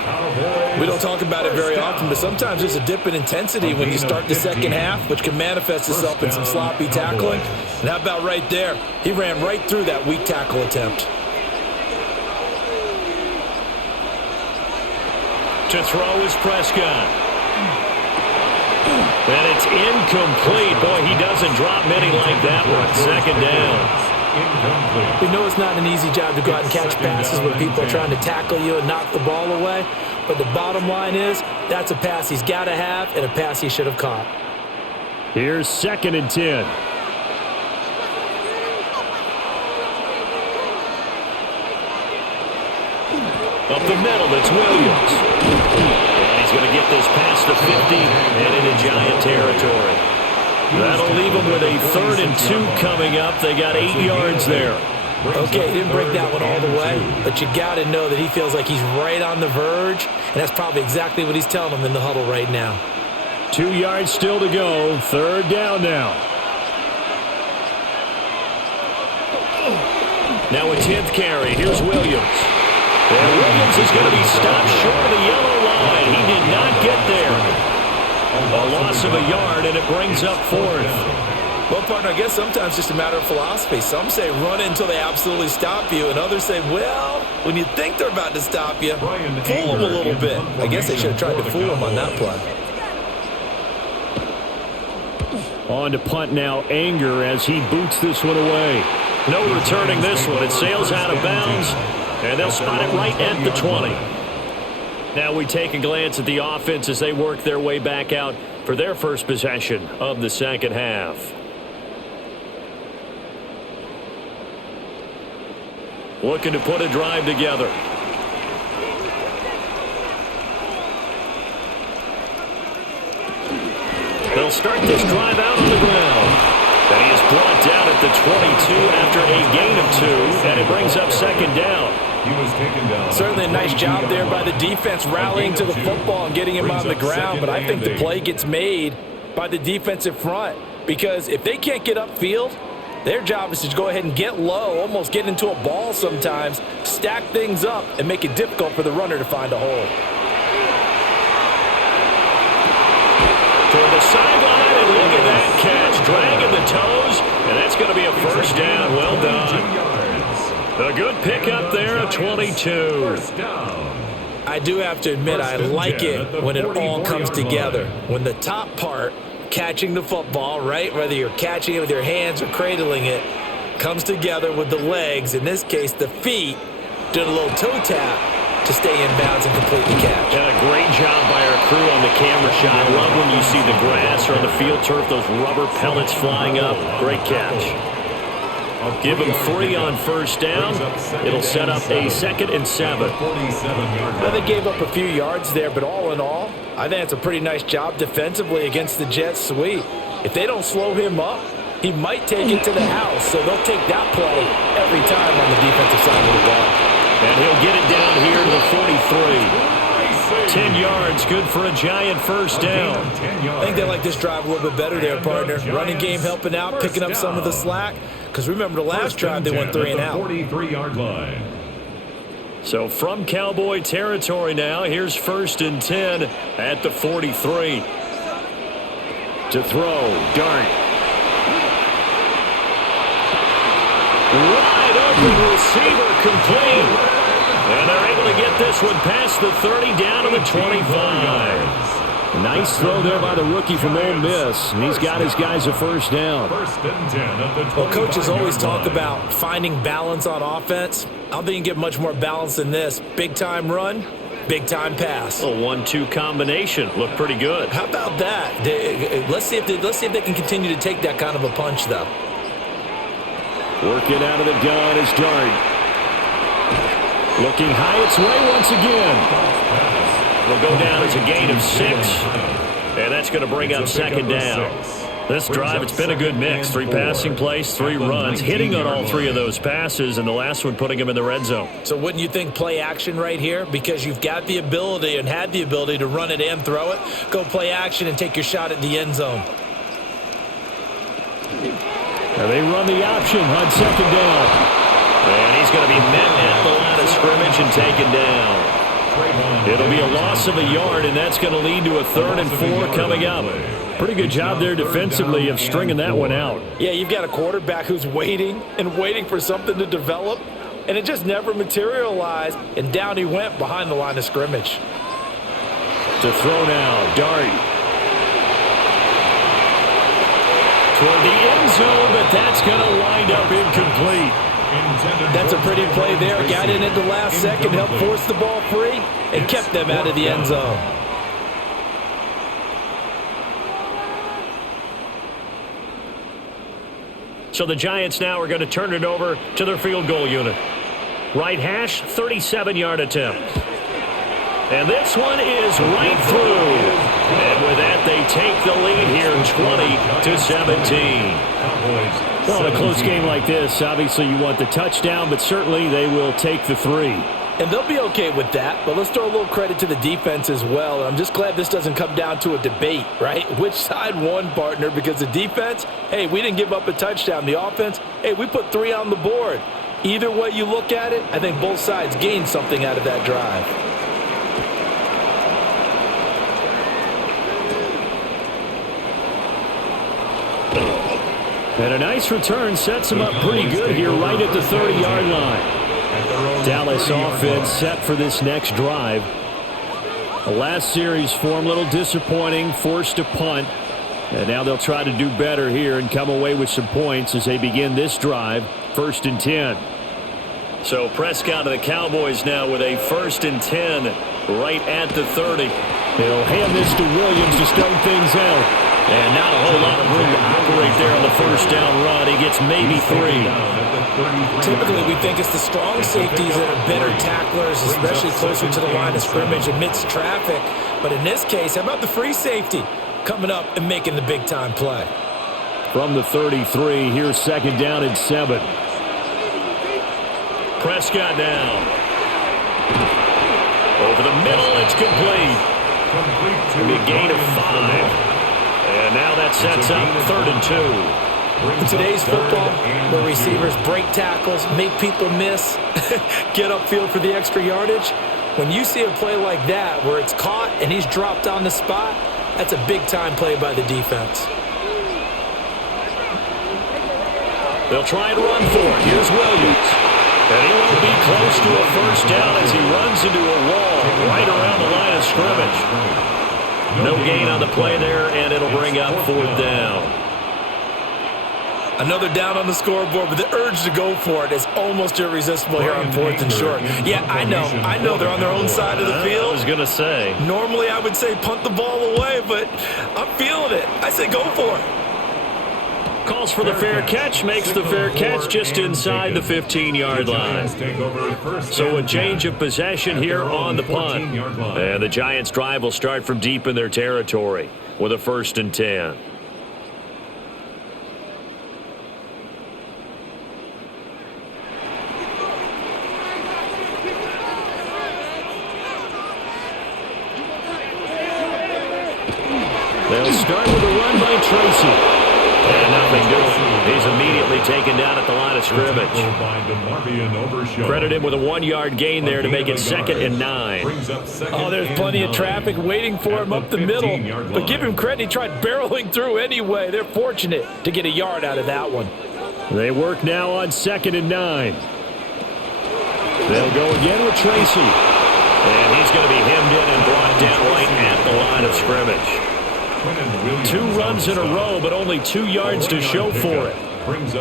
We don't talk about it very often, but sometimes there's a dip in intensity when you start the second half, which can manifest itself in some sloppy tackling. And how about right there? He ran right through that weak tackle attempt. To throw is Prescott. And it's incomplete. Boy, he doesn't drop many like that one. Second down. We know it's not an easy job to go out and catch passes when people are trying to tackle you and knock the ball away. But the bottom line is, that's a pass he's got to have and a pass he should have caught. Here's 2nd and 10. Up the middle, it's Williams. And he's going to get this past the 50 and into Giant territory. That'll leave them with a 3rd and 2 coming up. They got 8 yards there. Okay, he didn't break that one all the way, but you got to know that he feels like he's right on the verge, and that's probably exactly what he's telling them in the huddle right now. 2 yards still to go. 3rd down now. Now a 10th carry. Here's Williams. And Williams is going to be stopped short of the yellow line. He did not get there. A loss of a yard, and it brings up 4th. Well, partner, I guess sometimes it's just a matter of philosophy. Some say run until they absolutely stop you, and others say, well, when you think they're about to stop you, fool them a little bit. I guess they should have tried to fool them on that play. On to punt now, Anger, as he boots this one away. No returning this one. It sails out of bounds, and they'll spot it right at the 20. Now we take a glance at the offense as they work their way back out for their first possession of the second half. Looking to put a drive together. They'll start this drive out on the ground. And he is brought down at the 22 after a gain of 2, and it brings up 2nd down. He was taken down. Certainly a nice job there by the defense rallying to the football and getting him on the ground, but I think the play gets made by the defensive front, because if they can't get upfield, their job is to go ahead and get low, almost get into a ball sometimes, stack things up, and make it difficult for the runner to find a hole. Toward the sideline, and look at that catch. Dragging the toes, and that's going to be a 1st down. Well done. A good pickup there at 22. I do have to admit, I like it when it all comes together. When the top part, catching the football, right, whether you're catching it with your hands or cradling it, comes together with the legs, in this case the feet, doing a little toe tap to stay in bounds and complete the catch. And a great job by our crew on the camera shot. I love when you see the grass or on the field turf, those rubber pellets flying up. Great catch. Give him 3 on 1st down. It'll set up a 2nd and 7. Well, they gave up a few yards there, but all in all, I think it's a pretty nice job defensively against the Jets sweep. If they don't slow him up, he might take it to the house, so they'll take that play every time on the defensive side of the ball. And he'll get it down here to the 43. 10 yards, good for a Giant 1st down. I think they like this drive a little bit better there, partner. Running game helping out, picking up some of the slack. Because remember the last drive, they went 3 and out. 43-yard line. So from Cowboy territory now, here's 1st and 10 at the 43. To throw, Dart. Wide open receiver, complete. And they're able to get this one past the 30 down to the 25. Nice throw there by the rookie from Ole Miss. And he's got his guys a 1st down. Well, coaches always talk about finding balance on offense. I don't think you can get much more balance than this. Big-time run, big-time pass. A 1-2 combination. Looked pretty good. How about that? Let's see if they can continue to take that kind of a punch, though. Working out of the gun is Dart. Looking high its way once again. It'll go down as a gain of 6. And that's going to bring up 2nd down. This drive, it's been a good mix. 3 passing plays, 3 runs, hitting on all 3 of those passes, and the last one putting him in the red zone. So wouldn't you think play action right here? Because you've got the ability and had the ability to run it and throw it. Go play action and take your shot at the end zone. And they run the option on 2nd down. And he's going to be met at the line of scrimmage and taken down. It'll be a loss of a yard, and that's going to lead to a 3rd and 4 coming up. Pretty good job there defensively of stringing that one out. Yeah, you've got a quarterback who's waiting and waiting for something to develop, and it just never materialized, and down he went behind the line of scrimmage. To throw now, Dart. Toward the end zone, but that's going to wind up incomplete. That's a pretty play there. Got in at the last second, helped force the ball free, and kept them out of the end zone. So the Giants now are going to turn it over to their field goal unit. Right hash, 37-yard attempt. And this one is right through. And with that, they take the lead here, 20-17. Well, in a close game like this, obviously you want the touchdown, but certainly they will take the 3. And they'll be okay with that, but let's throw a little credit to the defense as well. I'm just glad this doesn't come down to a debate, right? Which side won, partner? Because the defense, hey, we didn't give up a touchdown. The offense, hey, we put 3 on the board. Either way you look at it, I think both sides gained something out of that drive. And a nice return sets him up pretty good here right at the 30-yard line. Dallas offense set for this next drive. The last series for him, a little disappointing, forced to punt. And now they'll try to do better here and come away with some points as they begin this drive, 1st and 10. So Prescott and the Cowboys now with a 1st and 10 right at the 30. They'll hand this to Williams to start things out. And not a whole lot of room to operate there on the first down run. He gets maybe 3. Typically, we think it's the strong safeties that are better tacklers, especially closer to the line of scrimmage amidst traffic. But in this case, how about the free safety coming up and making the big-time play? From the 33, here's 2nd down and 7. Prescott down. Over the middle, it's complete. A gain of 5. And now that sets up 3rd and 2. In today's football, where receivers break tackles, make people miss, get upfield for the extra yardage, when you see a play like that where it's caught and he's dropped on the spot, that's a big-time play by the defense. They'll try and run for it. Here's Williams. And he won't be close to a first down as he runs into a wall right around the line of scrimmage. No gain on the play there, and it'll bring up 4th down. Another down on the scoreboard, but the urge to go for it is almost irresistible here on 4th and short. Yeah, I know they're on their own side of the field. I was going to say. Normally I would say punt the ball away, but I'm feeling it. I say go for it. Calls for the fair catch, makes the fair catch just inside the 15-yard line. So a change of possession here on the punt. And the Giants' drive will start from deep in their territory with a 1st and 10. They'll start with a run by Tracy. And nothing doing. He's immediately taken down at the line of scrimmage. Credit him with a 1-yard gain there to make it 2nd and 9. Oh, there's plenty of traffic waiting for him up the middle. But give him credit, he tried barreling through anyway. They're fortunate to get a yard out of that one. They work now on 2nd and 9. They'll go again with Tracy. And he's going to be hemmed in and brought down right at the line of scrimmage. 2 runs in a row, but only 2 yards to show for it.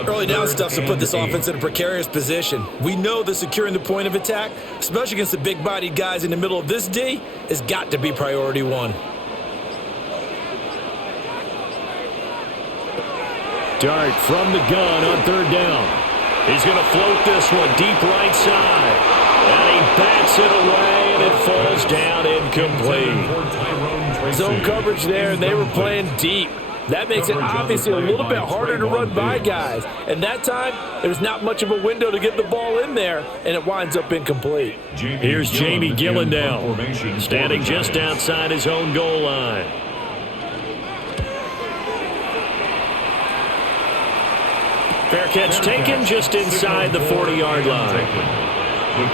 Early down stuff's to put this offense in a precarious position. We know that securing the point of attack, especially against the big-bodied guys in the middle of this D, has got to be priority 1. Dart from the gun on 3rd down. He's going to float this one deep right side. And he bats it away, and it falls down incomplete. Zone coverage there, and they were playing deep. That makes it obviously a little bit harder to run by guys. And that time, there's not much of a window to get the ball in there, and it winds up incomplete. Here's Jamie Gillandale, standing just outside his own goal line. Fair catch taken just inside the 40-yard line.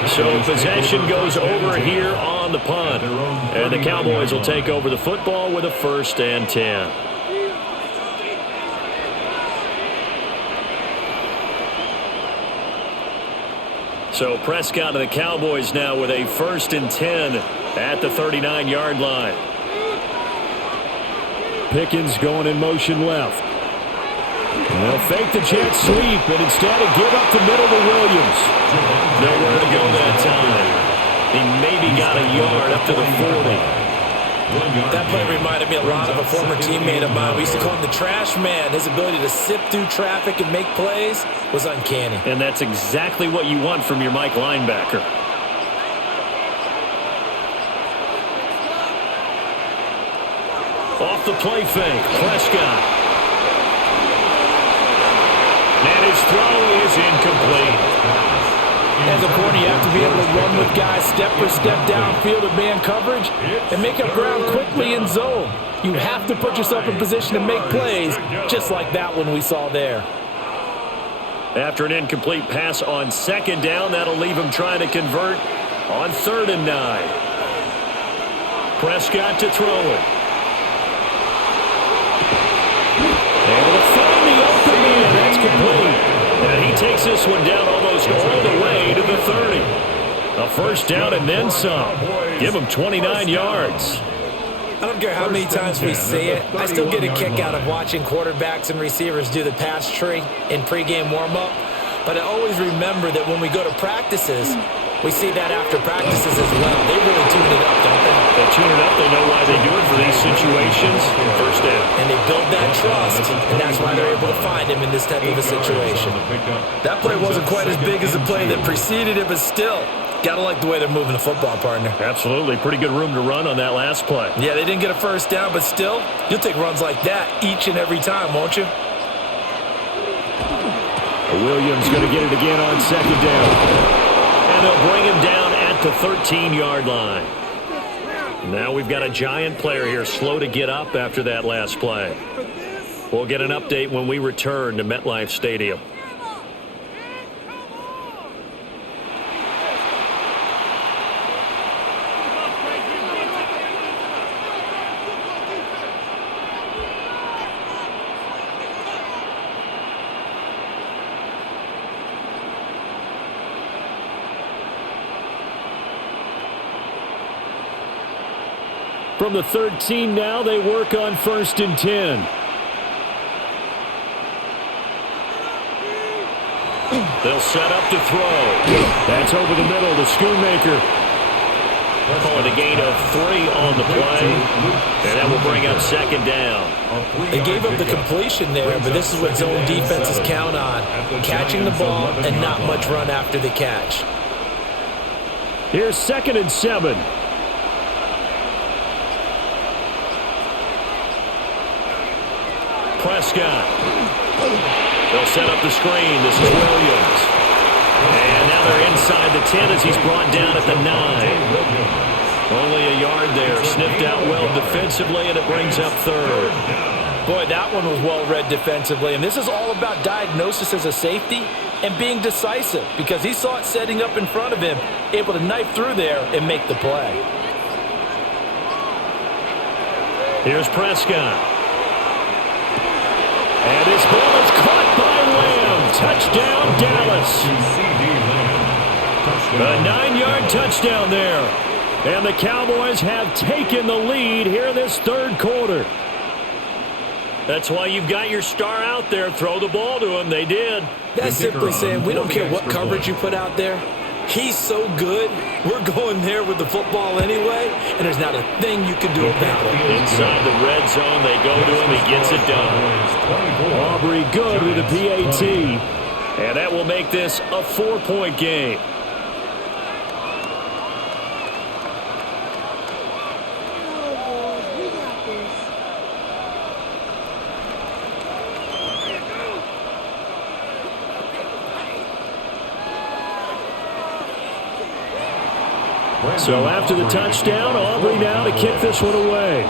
So possession goes over here on the punt. And the Cowboys will take over the football with a 1st and 10. So Prescott and the Cowboys now with a 1st and 10 at the 39-yard line. Pickens going in motion left. And they'll fake the jet sweep, and instead of give up the middle to Williams. Nowhere to go that time. He maybe got a yard up to the 40. That play reminded me a lot of a former teammate of mine. We used to call him the trash man. His ability to sift through traffic and make plays was uncanny. And that's exactly what you want from your Mike linebacker. Off the play fake, Prescott. And his throw is incomplete. As a corner, you have to be able to run with guys step for step downfield of man coverage and make up ground quickly in zone. You have to put yourself in position to make plays, just like that one we saw there. After an incomplete pass on 2nd down, that'll leave him trying to convert on 3rd and 9. Prescott to throw it. Able to find the open man. That's complete. And he takes this one down almost all the way to the 30. A 1st down and then some. Give him 29 yards. I don't care how many times we see it. I still get a kick out of watching quarterbacks and receivers do the pass tree in pregame warm-up. But I always remember that when we go to practices, we see that after practices as well. They really tune it up, don't they? They tune it up. They know why they do it for these situations. 1st down. And they build that trust, and that's why they're able to find him in this type of a situation. That play wasn't quite as big as the play that preceded it, but still, gotta like the way they're moving the football, partner. Absolutely. Pretty good room to run on that last play. Yeah, they didn't get a 1st down, but still, you'll take runs like that each and every time, won't you? Williams going to get it again on 2nd down. And they'll bring him down at the 13-yard line. Now we've got a giant player here slow to get up after that last play. We'll get an update when we return to MetLife Stadium. From the 13 now, they work on 1st and 10. They'll set up to throw. That's over the middle to Schoonmaker. Calling a gain of 3 on the play. And that will bring up 2nd down. They gave up the completion there, but this is what zone defenses count on. Catching the ball and not much run after the catch. Here's 2nd and 7. Prescott. They'll set up the screen. This is Williams. And now they're inside the 10 as he's brought down at the 9. Only a yard there. Sniffed out well defensively, and it brings up 3rd. Boy, that one was well read defensively. And this is all about diagnosis as a safety and being decisive, because he saw it setting up in front of him, able to knife through there and make the play. Here's Prescott. And his ball is caught by Lamb. Touchdown, Dallas. A 9-yard touchdown there. And the Cowboys have taken the lead here in this 3rd quarter. That's why you've got your star out there. Throw the ball to him. They did. That's simply saying we don't care what coverage you put out there. He's so good, we're going there with the football anyway, and there's not a thing you can do about it. Inside the red zone, they go to him. He gets it done. Aubrey good with a PAT. And that will make this a 4-point game. So after the touchdown, Aubrey now to kick this one away.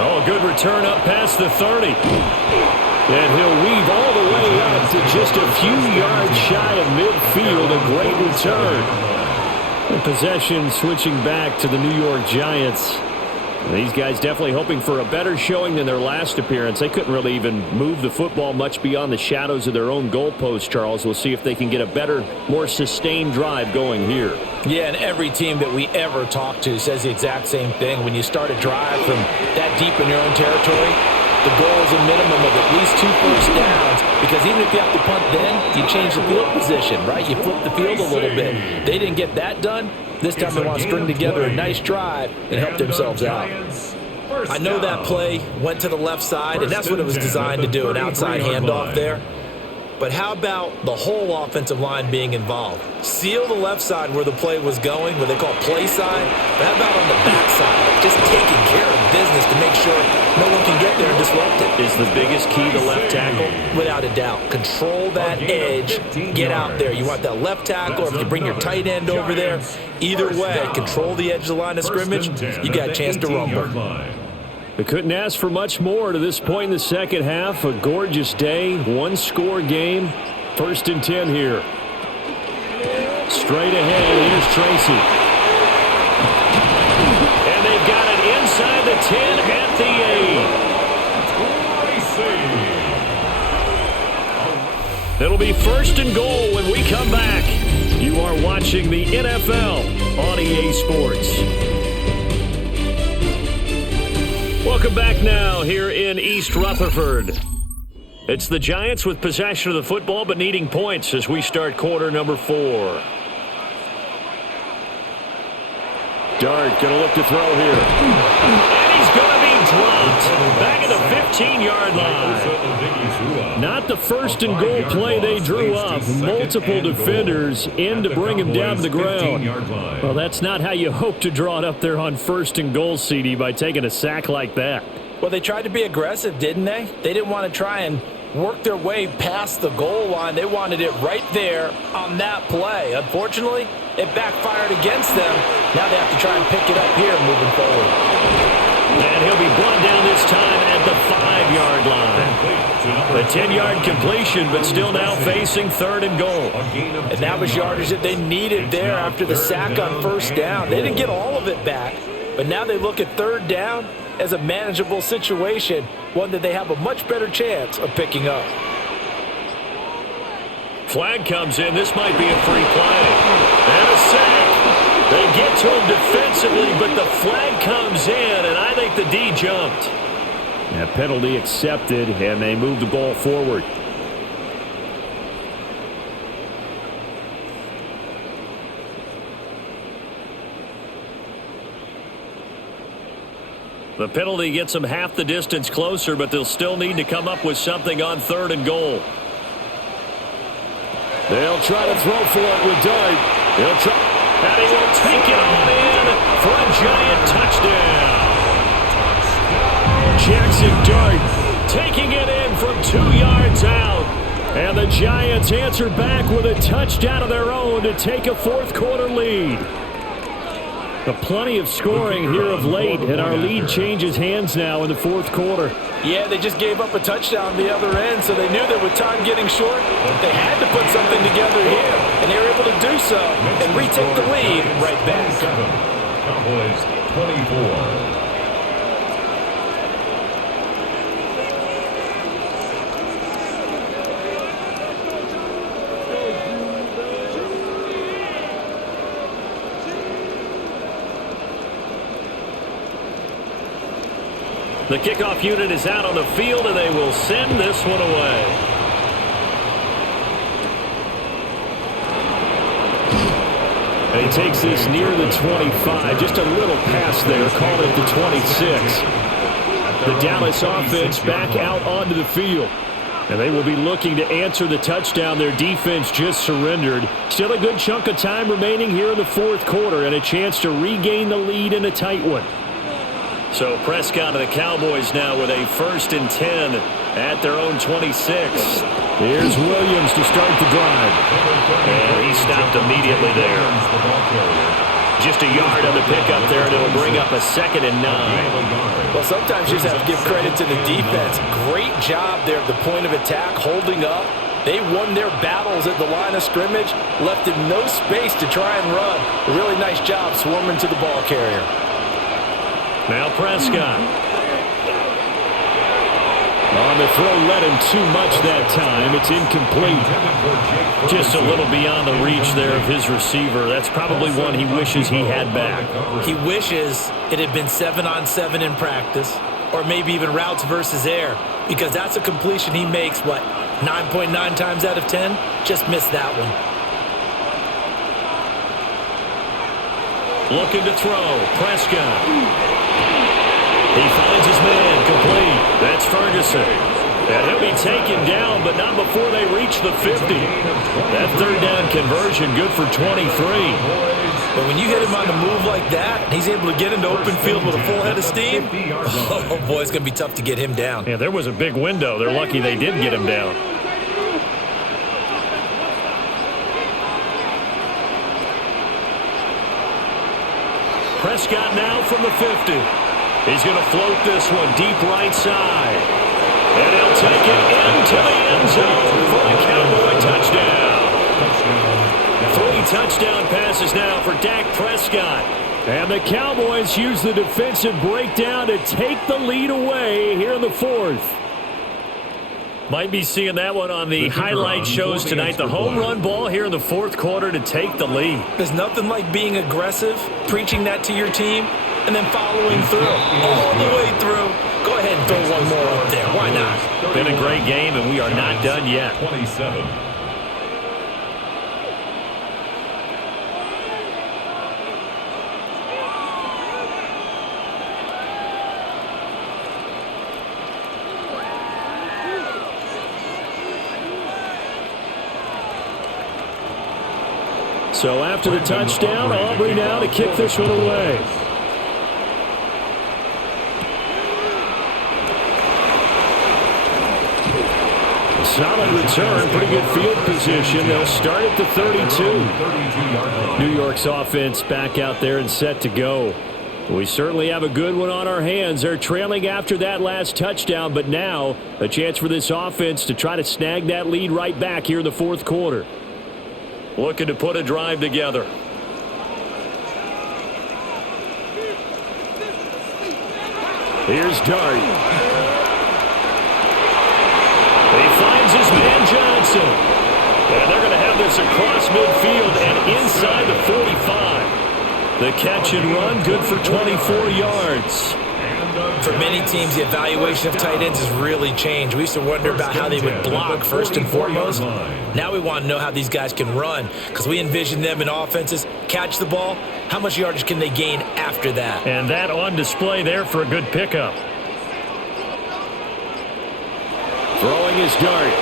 Oh, good return up past the 30. And he'll weave all the way up to just a few yards shy of midfield. A great return. The possession switching back to the New York Giants. These guys definitely hoping for a better showing than their last appearance. They couldn't really even move the football much beyond the shadows of their own goalpost, Charles. We'll see if they can get a better, more sustained drive going here. Yeah, and every team that we ever talk to says the exact same thing. When you start a drive from that deep in your own territory, the goal is a minimum of at least 2 first downs, because even if you have to punt then, you change the field position, right? You flip the field a little bit. They didn't get that done. This time they want to string together a nice drive and help themselves out. I know that play went to the left side, and that's what it was designed to do, an outside handoff there. But how about the whole offensive line being involved? Seal the left side where the play was going, what they call play side. But how about on the back side? Just taking care of business to make sure no one can get there and disrupt it. Is the biggest key the left tackle? Without a doubt. Control that edge. Get out there. You want that left tackle, or if you bring your tight end over there, either way, control the edge of the line of scrimmage. You got a chance to rumble. They couldn't ask for much more to this point in the second half. A gorgeous day, one-score game. 1st and 10 here. Straight ahead, here's Tracy. And they've got it inside the 10 at the 8. It'll be 1st and goal when we come back. You are watching the NFL on EA Sports. Welcome back now here in East Rutherford. It's the Giants with possession of the football but needing points as we start quarter number 4. Dart going to look to throw here. And he's going to be dropped back at the 15-yard line. Not the 1st and goal play they drew up. Multiple defenders in to bring him down to the ground. Well, that's not how you hope to draw it up there on 1st and goal, CD, by taking a sack like that. Well, they tried to be aggressive, didn't they? They didn't want to try and work their way past the goal line. They wanted it right there on that play. Unfortunately, it backfired against them. Now they have to try and pick it up here moving forward. And he'll be brought down this time at the 5-yard line. The 10-yard completion, but still now facing 3rd and goal. And that was yardage that they needed there after the sack on 1st down. They didn't get all of it back, but now they look at 3rd down as a manageable situation, one that they have a much better chance of picking up. Flag comes in. This might be a free play. And a sack. They get to him defensively, but the flag comes in, and I think the D jumped. That penalty accepted, and they move the ball forward. The penalty gets them half the distance closer, but they'll still need to come up with something on 3rd and goal. They'll try to throw for it with Dart. He'll try, and he will take it all in for a Giant touchdown. Jackson Dart taking it in from 2 yards out. And the Giants answer back with a touchdown of their own to take a 4th quarter lead. Plenty of scoring here of late, and our lead changes hands now in the 4th quarter. Yeah, they just gave up a touchdown the other end, so they knew that with time getting short, they had to put something together here, and they were able to do so and retake the lead right back. Cowboys 24. The kickoff unit is out on the field, and they will send this one away. And he takes this near the 25. Just a little pass there. Called it the 26. The Dallas offense back out onto the field. And they will be looking to answer the touchdown their defense just surrendered. Still a good chunk of time remaining here in the 4th quarter, and a chance to regain the lead in a tight one. So Prescott of the Cowboys now with a 1st and 10 at their own 26. Here's Williams to start the drive. And he stopped immediately there. just a yard on the pickup there, and it'll bring up a 2nd and 9. Well, sometimes you just have to give credit to the defense. Great job there at the point of attack, holding up. They won their battles at the line of scrimmage, left him no space to try and run. A really nice job swarming to the ball carrier. Now Prescott. On the throw, led him too much that time. It's incomplete. Just a little beyond the reach there of his receiver. That's probably one he wishes he had back. He wishes it had been 7-on-7 in practice, or maybe even routes versus air, because that's a completion he makes, 9.9 times out of 10? Just missed that one. Looking to throw. Prescott. He finds his man, complete. That's Ferguson. And he'll be taken down, but not before they reach the 50. That 3rd down conversion, good for 23. But when you hit him on the move like that, and he's able to get into open field with a full head of steam, oh boy, it's going to be tough to get him down. Yeah, there was a big window. They're lucky they did get him down. Prescott now from the 50. He's going to float this one deep right side. And he'll take it into the end zone for a Cowboy touchdown. 3 touchdown passes now for Dak Prescott. And the Cowboys use the defensive breakdown to take the lead away here in the 4th. Might be seeing that one on the highlight shows tonight. The home run ball here in the 4th quarter to take the lead. There's nothing like being aggressive, preaching that to your team, and then following through, all the way through. Go ahead and throw one more up there. Why not? Been a great game, and we are not done yet. 27. So after the touchdown, Aubrey now to kick this one away. Solid return, pretty good field position. They'll start at the 32. New York's offense back out there and set to go. We certainly have a good one on our hands. They're trailing after that last touchdown, but now a chance for this offense to try to snag that lead right back here in the 4th quarter. Looking to put a drive together. Here's Dart. He finds his man Johnson. And they're going to have this across midfield and inside the 45. The catch and run, good for 24 yards. For many teams, the evaluation of tight ends has really changed. We used to wonder about how they would block first and foremost. Now we want to know how these guys can run, because we envision them in offenses, catch the ball, how much yardage can they gain after that? And that on display there for a good pickup. Throwing his Dart.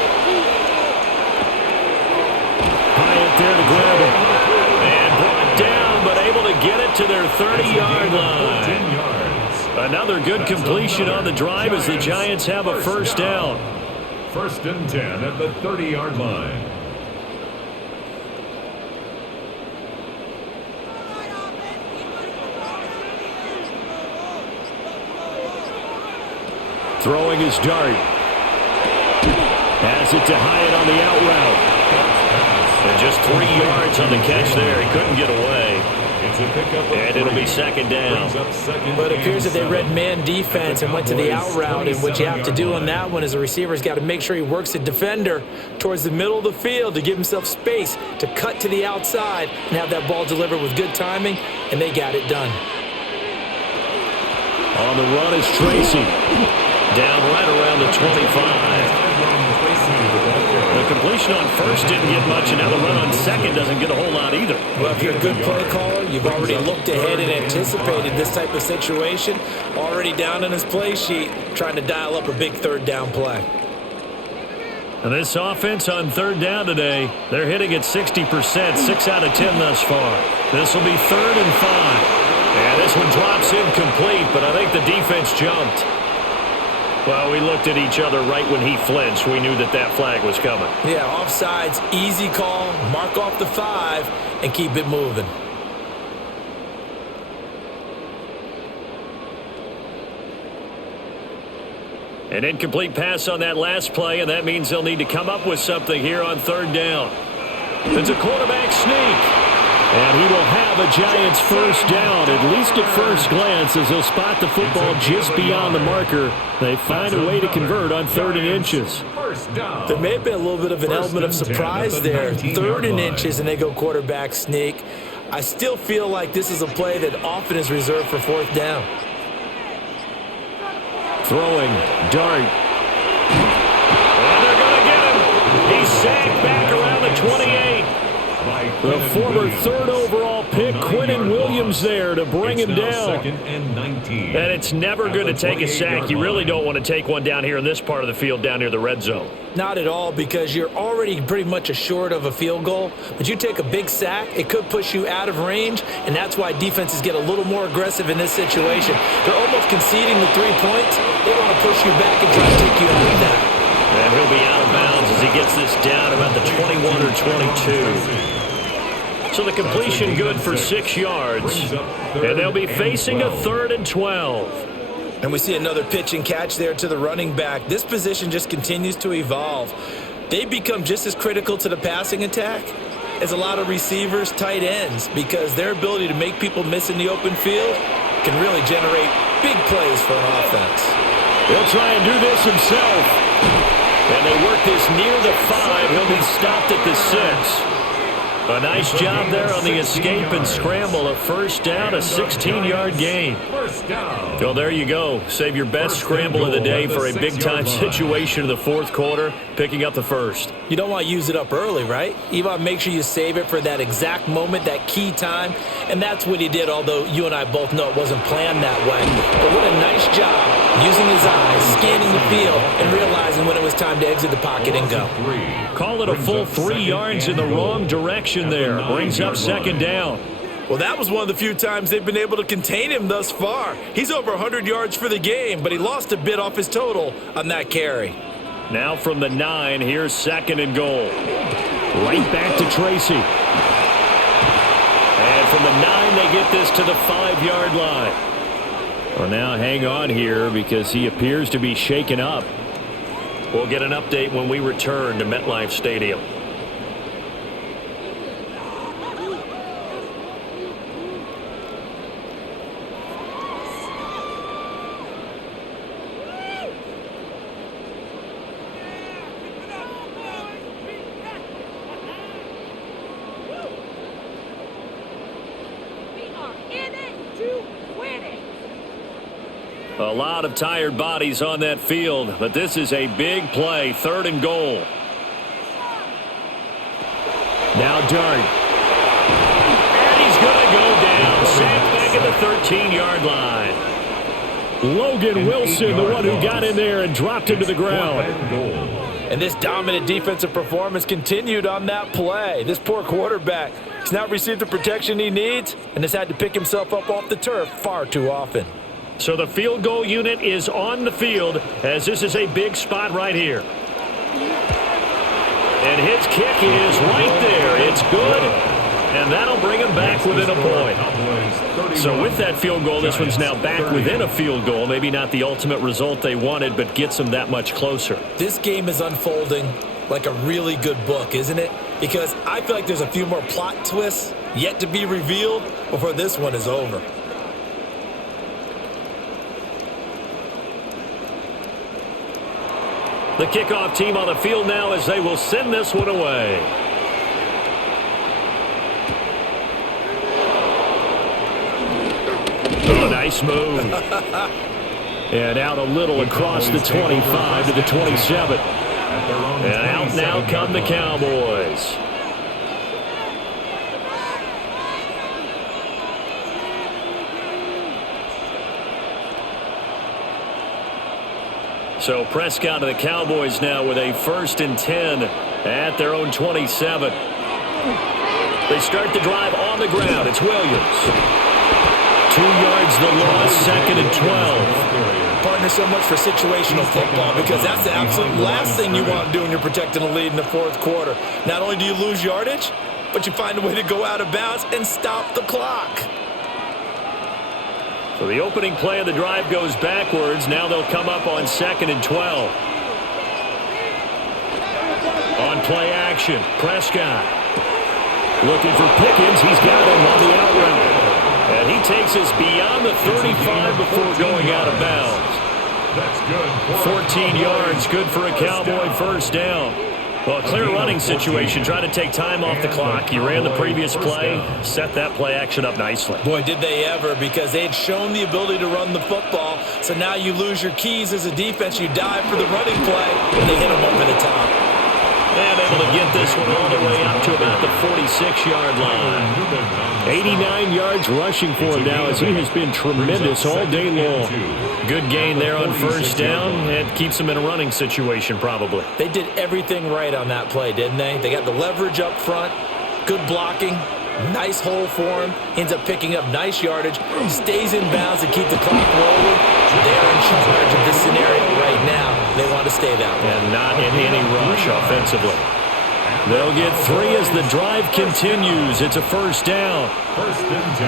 High up there to grab it. And brought down, but able to get it to their 30-yard line. Another good completion on the drive as the Giants have a first down. 1st and 10 at the 30-yard line. Throwing his Dart. Has it to Hyatt on the out route. And just 3 yards on the catch there. He couldn't get away. And it'll be 2nd down. But it appears that they read man defense and went to the out route. And what you have to do on that one is the receiver's got to make sure he works the defender towards the middle of the field to give himself space to cut to the outside and have that ball delivered with good timing. And they got it done. On the run is Tracy. Down right around the 25. The completion on first didn't get much, and now the run on second doesn't get a whole lot either. Well, if you're a good play caller, you've already looked ahead and anticipated this type of situation. Already down on his play sheet, trying to dial up a big 3rd down play. And this offense on 3rd down today, they're hitting at 60%, 6 out of 10 thus far. This will be 3rd and 5. And this one drops incomplete, but I think the defense jumped. Well, we looked at each other right when he flinched. We knew that that flag was coming. Yeah, offsides, easy call, mark off the 5, and keep it moving. An incomplete pass on that last play, and that means they'll need to come up with something here on third down. It's a quarterback sneak. And he will have a Giants first down, at least at first glance, as they'll spot the football just beyond the marker. They find a way to convert on 3rd and inches. There may have been a little bit of an element of surprise there. 3rd and inches, and they go quarterback sneak. I still feel like this is a play that often is reserved for 4th down. Throwing, dart. And they're going to get him. He's sacked back around the 28. The former 3rd overall pick, Quinnen Williams, there to bring him down. 2nd and 19. And it's never going to take a sack. You really don't want to take one down here in this part of the field, down near the red zone. Not at all, because you're already pretty much assured of a field goal. But you take a big sack, it could push you out of range, and that's why defenses get a little more aggressive in this situation. They're almost conceding the 3 points. They want to push you back and try to take you out of that. And he'll be out of bounds as he gets this down about the 21 or 22. So the completion good for 6 yards. And they'll be facing a 3rd and 12. And we see another pitch and catch there to the running back. This position just continues to evolve. They become just as critical to the passing attack as a lot of receivers, tight ends, because their ability to make people miss in the open field can really generate big plays for an offense. He'll try and do this himself. And they work this near the 5. He'll be stopped at the 6. A nice job there on the escape and scramble. A first down, a 16-yard gain. Well, there you go. Save your best scramble of the day for a big-time situation in the 4th quarter, picking up the first. You don't want to use it up early, right? You want to make sure you save it for that exact moment, that key time. And that's what he did, although you and I both know it wasn't planned that way. But what a nice job using his eyes, scanning the field, and realizing when it was time to exit the pocket and go. Call it a full 3 yards in the wrong direction there. Brings up 2nd down. Well, that was one of the few times they've been able to contain him thus far. He's over 100 yards for the game, but he lost a bit off his total on that carry. Now from the 9, here's 2nd and goal. Right back to Tracy. And from the 9, they get this to the 5-yard line. Well, now hang on here because he appears to be shaken up. We'll get an update when we return to MetLife Stadium. A lot of tired bodies on that field, but this is a big play, 3rd and goal. Now Dart. And he's going to go down. Sacked back at the 13-yard line. Logan Wilson, the one who got in there and dropped him to the ground. And this dominant defensive performance continued on that play. This poor quarterback has not received the protection he needs and has had to pick himself up off the turf far too often. So the field goal unit is on the field as this is a big spot right here. And his kick is right there. It's good. And that'll bring him back within a point. So with that field goal, this one's now back within a field goal. Maybe not the ultimate result they wanted, but gets them that much closer. This game is unfolding like a really good book, isn't it? Because I feel like there's a few more plot twists yet to be revealed before this one is over. The kickoff team on the field now as they will send this one away. Oh, nice move. And out a little across the 25 to the 27. And out now come the Cowboys. So Prescott and the Cowboys now with a 1st and 10 at their own 27. They start the drive on the ground. It's Williams. 2 yards the loss, 2nd and 12. Partner, so much for situational football because that's the absolute last thing you want to do when you're protecting a lead in the 4th quarter. Not only do you lose yardage, but you find a way to go out of bounds and stop the clock. So the opening play of the drive goes backwards. Now they'll come up on 2nd and 12. On play action, Prescott. Looking for Pickens. He's got him on the out route. And he takes us beyond the 35 before going out of bounds. That's good. 14 yards, good for a Cowboy first down. Well, a clear running situation, trying to take time off the clock. You ran the previous play, set that play action up nicely. Boy, did they ever, because they had shown the ability to run the football. So now you lose your keys as a defense. You dive for the running play, and they hit them over the top. And able to get this one all the way up to about the 46-yard line. 89 yards rushing for him now, as he has been tremendous all day long. Good gain there on first down. It keeps him in a running situation probably. They did everything right on that play, didn't they? They got the leverage up front, good blocking, nice hole for him. Ends up picking up nice yardage, stays in bounds to keep the clock rolling. They're in charge of this scenario right now. They want to stay that way. And not in any rush offensively. They'll get 3 as the drive continues. It's a first down.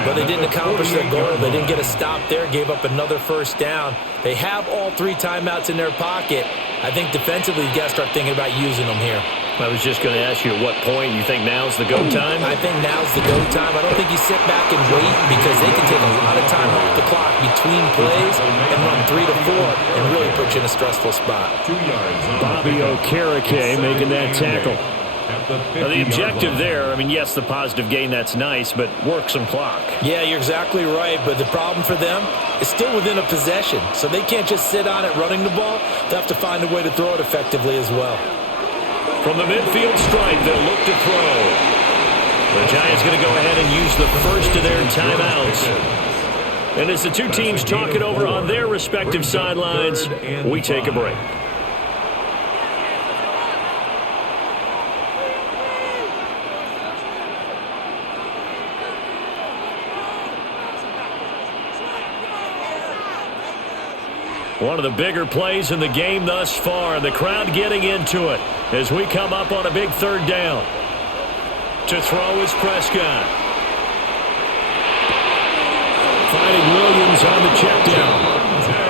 But they didn't accomplish their goal. They didn't get a stop there, gave up another first down. They have all 3 timeouts in their pocket. I think defensively you got to start thinking about using them here. I was just going to ask you at what point you think now's the go time? I think now's the go time. I don't think you sit back and wait, because they can take a lot of time off the clock between plays and run 3 to 4 and really put you in a stressful spot. 2 yards. Bobby Okereke making that tackle. Now the objective there, I mean, yes, the positive gain, that's nice, but work some clock. Yeah, you're exactly right, but the problem for them is still within a possession, so they can't just sit on it running the ball. They'll have to find a way to throw it effectively as well. From the midfield stripe, they'll look to throw. The Giants going to go ahead and use the first of their timeouts. And as the two teams talk it over on their respective sidelines, we take a break. One of the bigger plays in the game thus far, and the crowd getting into it as we come up on a big third down. To throw is Prescott. Finding Williams on the check down.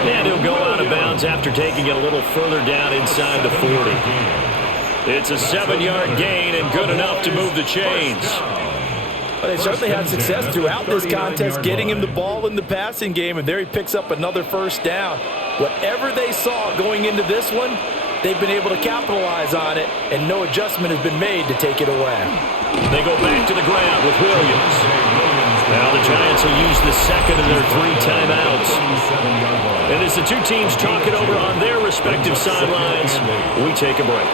And he'll go out of bounds after taking it a little further down inside the 40. It's a 7-yard gain and good enough to move the chains. Well, they certainly had success throughout this contest, getting him the ball in the passing game, and there he picks up another first down. Whatever they saw going into this one, they've been able to capitalize on it, and no adjustment has been made to take it away. They go back to the ground with Williams. Now the Giants will use the second of their 3 timeouts. And as the two teams talk it over on their respective sidelines, we take a break.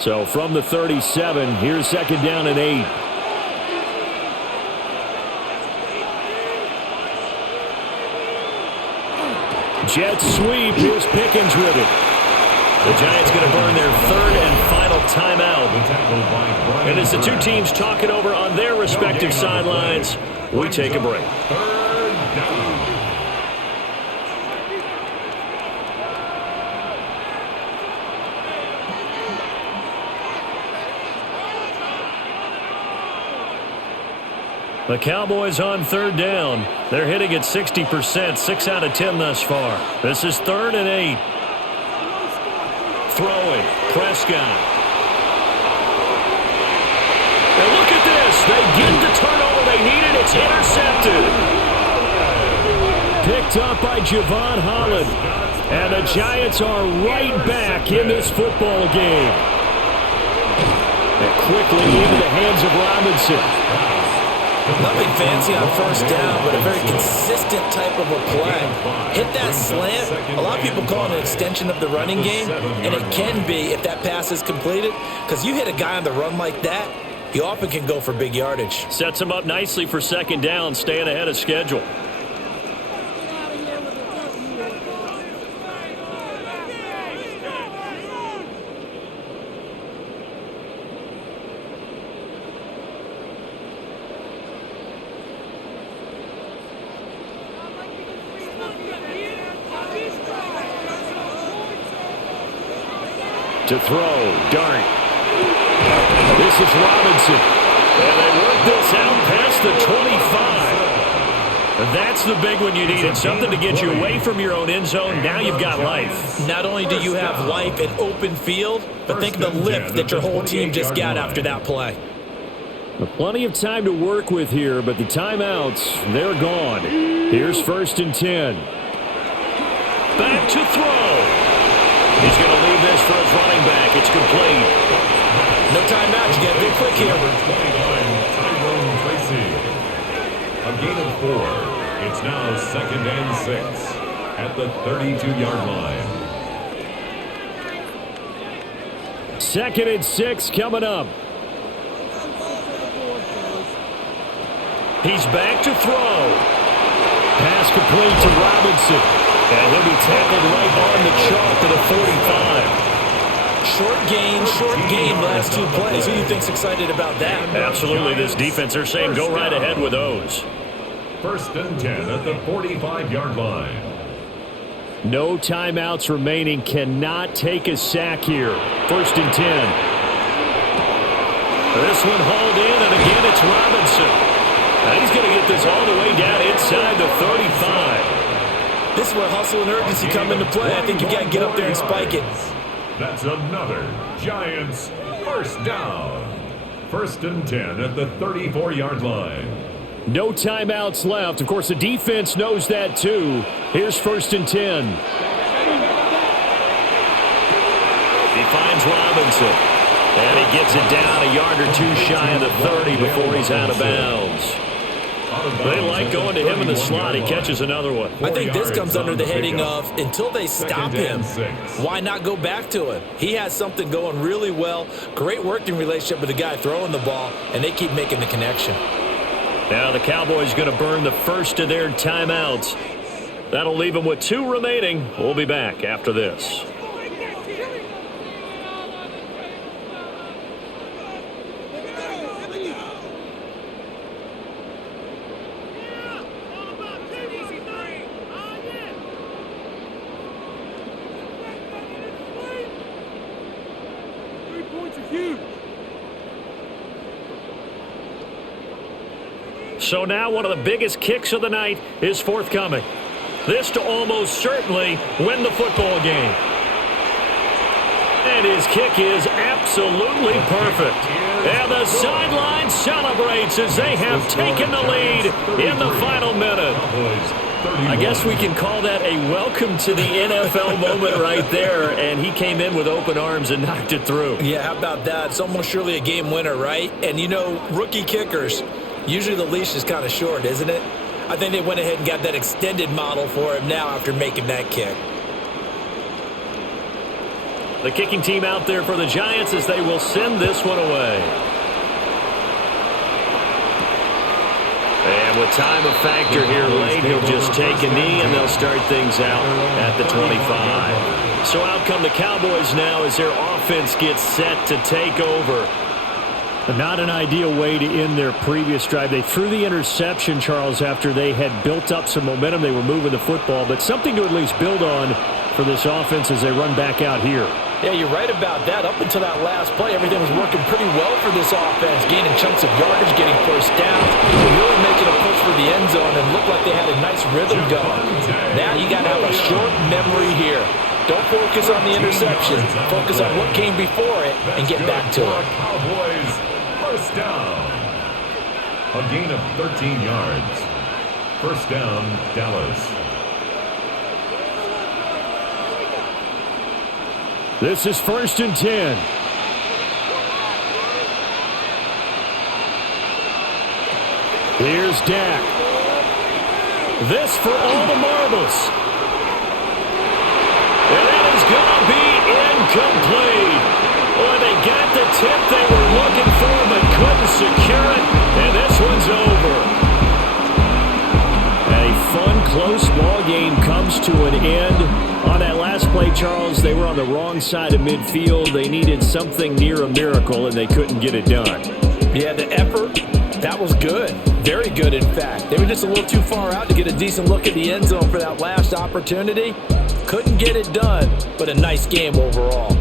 So from the 37, here's second down and 8. Jet sweep. Here's Pickens with it. The Giants going to burn their 3rd and final timeout. And as the two teams talk it over on their respective sidelines, we take a break. The Cowboys on 3rd down. They're hitting at 60%, 6 out of 10 thus far. This is 3rd and 8. Throwing, Prescott. And look at this. They get the turnover they needed. It's intercepted. Picked up by Javon Holland. And the Giants are right back in this football game. And quickly into the hands of Robinson. Nothing fancy on first down, but a very consistent type of a play. Hit that slant. A lot of people call it an extension of the running game, and it can be if that pass is completed, because you hit a guy on the run like that, you often can go for big yardage. Sets him up nicely for second down, staying ahead of schedule. To throw. Dart. This is Robinson. And they work this out past the 25. That's the big one you needed. Something to get you away from your own end zone. Now you've got life. Not only do you have life and open field, but think of the lift that your whole team just got after that play. Plenty of time to work with here, but the timeouts, they're gone. Here's 1st and 10. Back to throw. He's going to leave this for his running back. It's complete. No timeouts. You got to be quick here. A gain of 4. It's now 2nd and 6 at the 32-yard line. 2nd and 6 coming up. He's back to throw. Pass complete to Robinson. And he'll be tackled right on the chalk to the 45. Short gain, last 2 plays. Who do you think's excited about that? Absolutely. This defense, they're saying go right ahead with those. 1st and 10 at the 45-yard line. No timeouts remaining. Cannot take a sack here. 1st and 10. This one hauled in, and again it's Robinson. Now he's going to get this all the way down inside the 35. This is where hustle and urgency come into play. I think you got to get up there and spike it. That's another Giants 1st down. 1st and 10 at the 34-yard line. No timeouts left. Of course, the defense knows that too. Here's 1st and 10. He finds Robinson. And he gets it down a yard or 2 shy of the 30 before he's out of bounds. They like going to him in the slot. He catches another one. I think this comes under the heading of until they stop him, why not go back to him? He has something going really well. Great working relationship with the guy throwing the ball, and they keep making the connection. Now the Cowboys going to burn the first of their timeouts. That'll leave them with 2 remaining. We'll be back after this. So now one of the biggest kicks of the night is forthcoming. This to almost certainly win the football game. And his kick is absolutely perfect. And the sideline celebrates as they have taken the lead in the final minute. I guess we can call that a welcome to the NFL moment right there. And he came in with open arms and knocked it through. Yeah, how about that? It's almost surely a game winner, right? And, you know, rookie kickers, usually the leash is kind of short, isn't it? I think they went ahead and got that extended model for him now after making that kick. The kicking team out there for the Giants as they will send this one away. And with time a factor here late, he'll just take a knee and they'll start things out at the 25. So out come the Cowboys now as their offense gets set to take over. Not an ideal way to end their previous drive. They threw the interception, Charles, after they had built up some momentum. They were moving the football, but something to at least build on for this offense as they run back out here. Yeah, you're right about that. Up until that last play, everything was working pretty well for this offense, gaining chunks of yardage, getting first down, really making a push for the end zone, and looked like they had a nice rhythm going. Now you got to have a short memory here. Don't focus on the interception. Focus on what came before it and get back to it. Cowboys, first down. A gain of 13 yards. First down, Dallas. This is 1st and 10. Here's Dak. This for all the marbles. And that is going to be incomplete. Boy, they got the tip they were looking for but couldn't secure it. And this one's over. A fun, close ball game comes to an end. On that last play, Charles, they were on the wrong side of midfield. They needed something near a miracle, and they couldn't get it done. Yeah, the effort, that was good. Very good, in fact. They were just a little too far out to get a decent look at the end zone for that last opportunity. Couldn't get it done, but a nice game overall.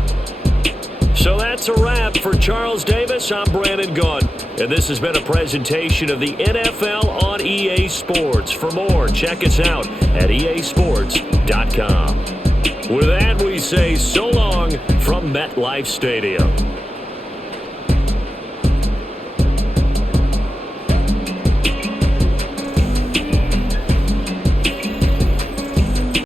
So that's a wrap. For Charles Davis, I'm Brandon Gaudin. And this has been a presentation of the NFL on EA Sports. For more, check us out at easports.com. With that, we say so long from MetLife Stadium.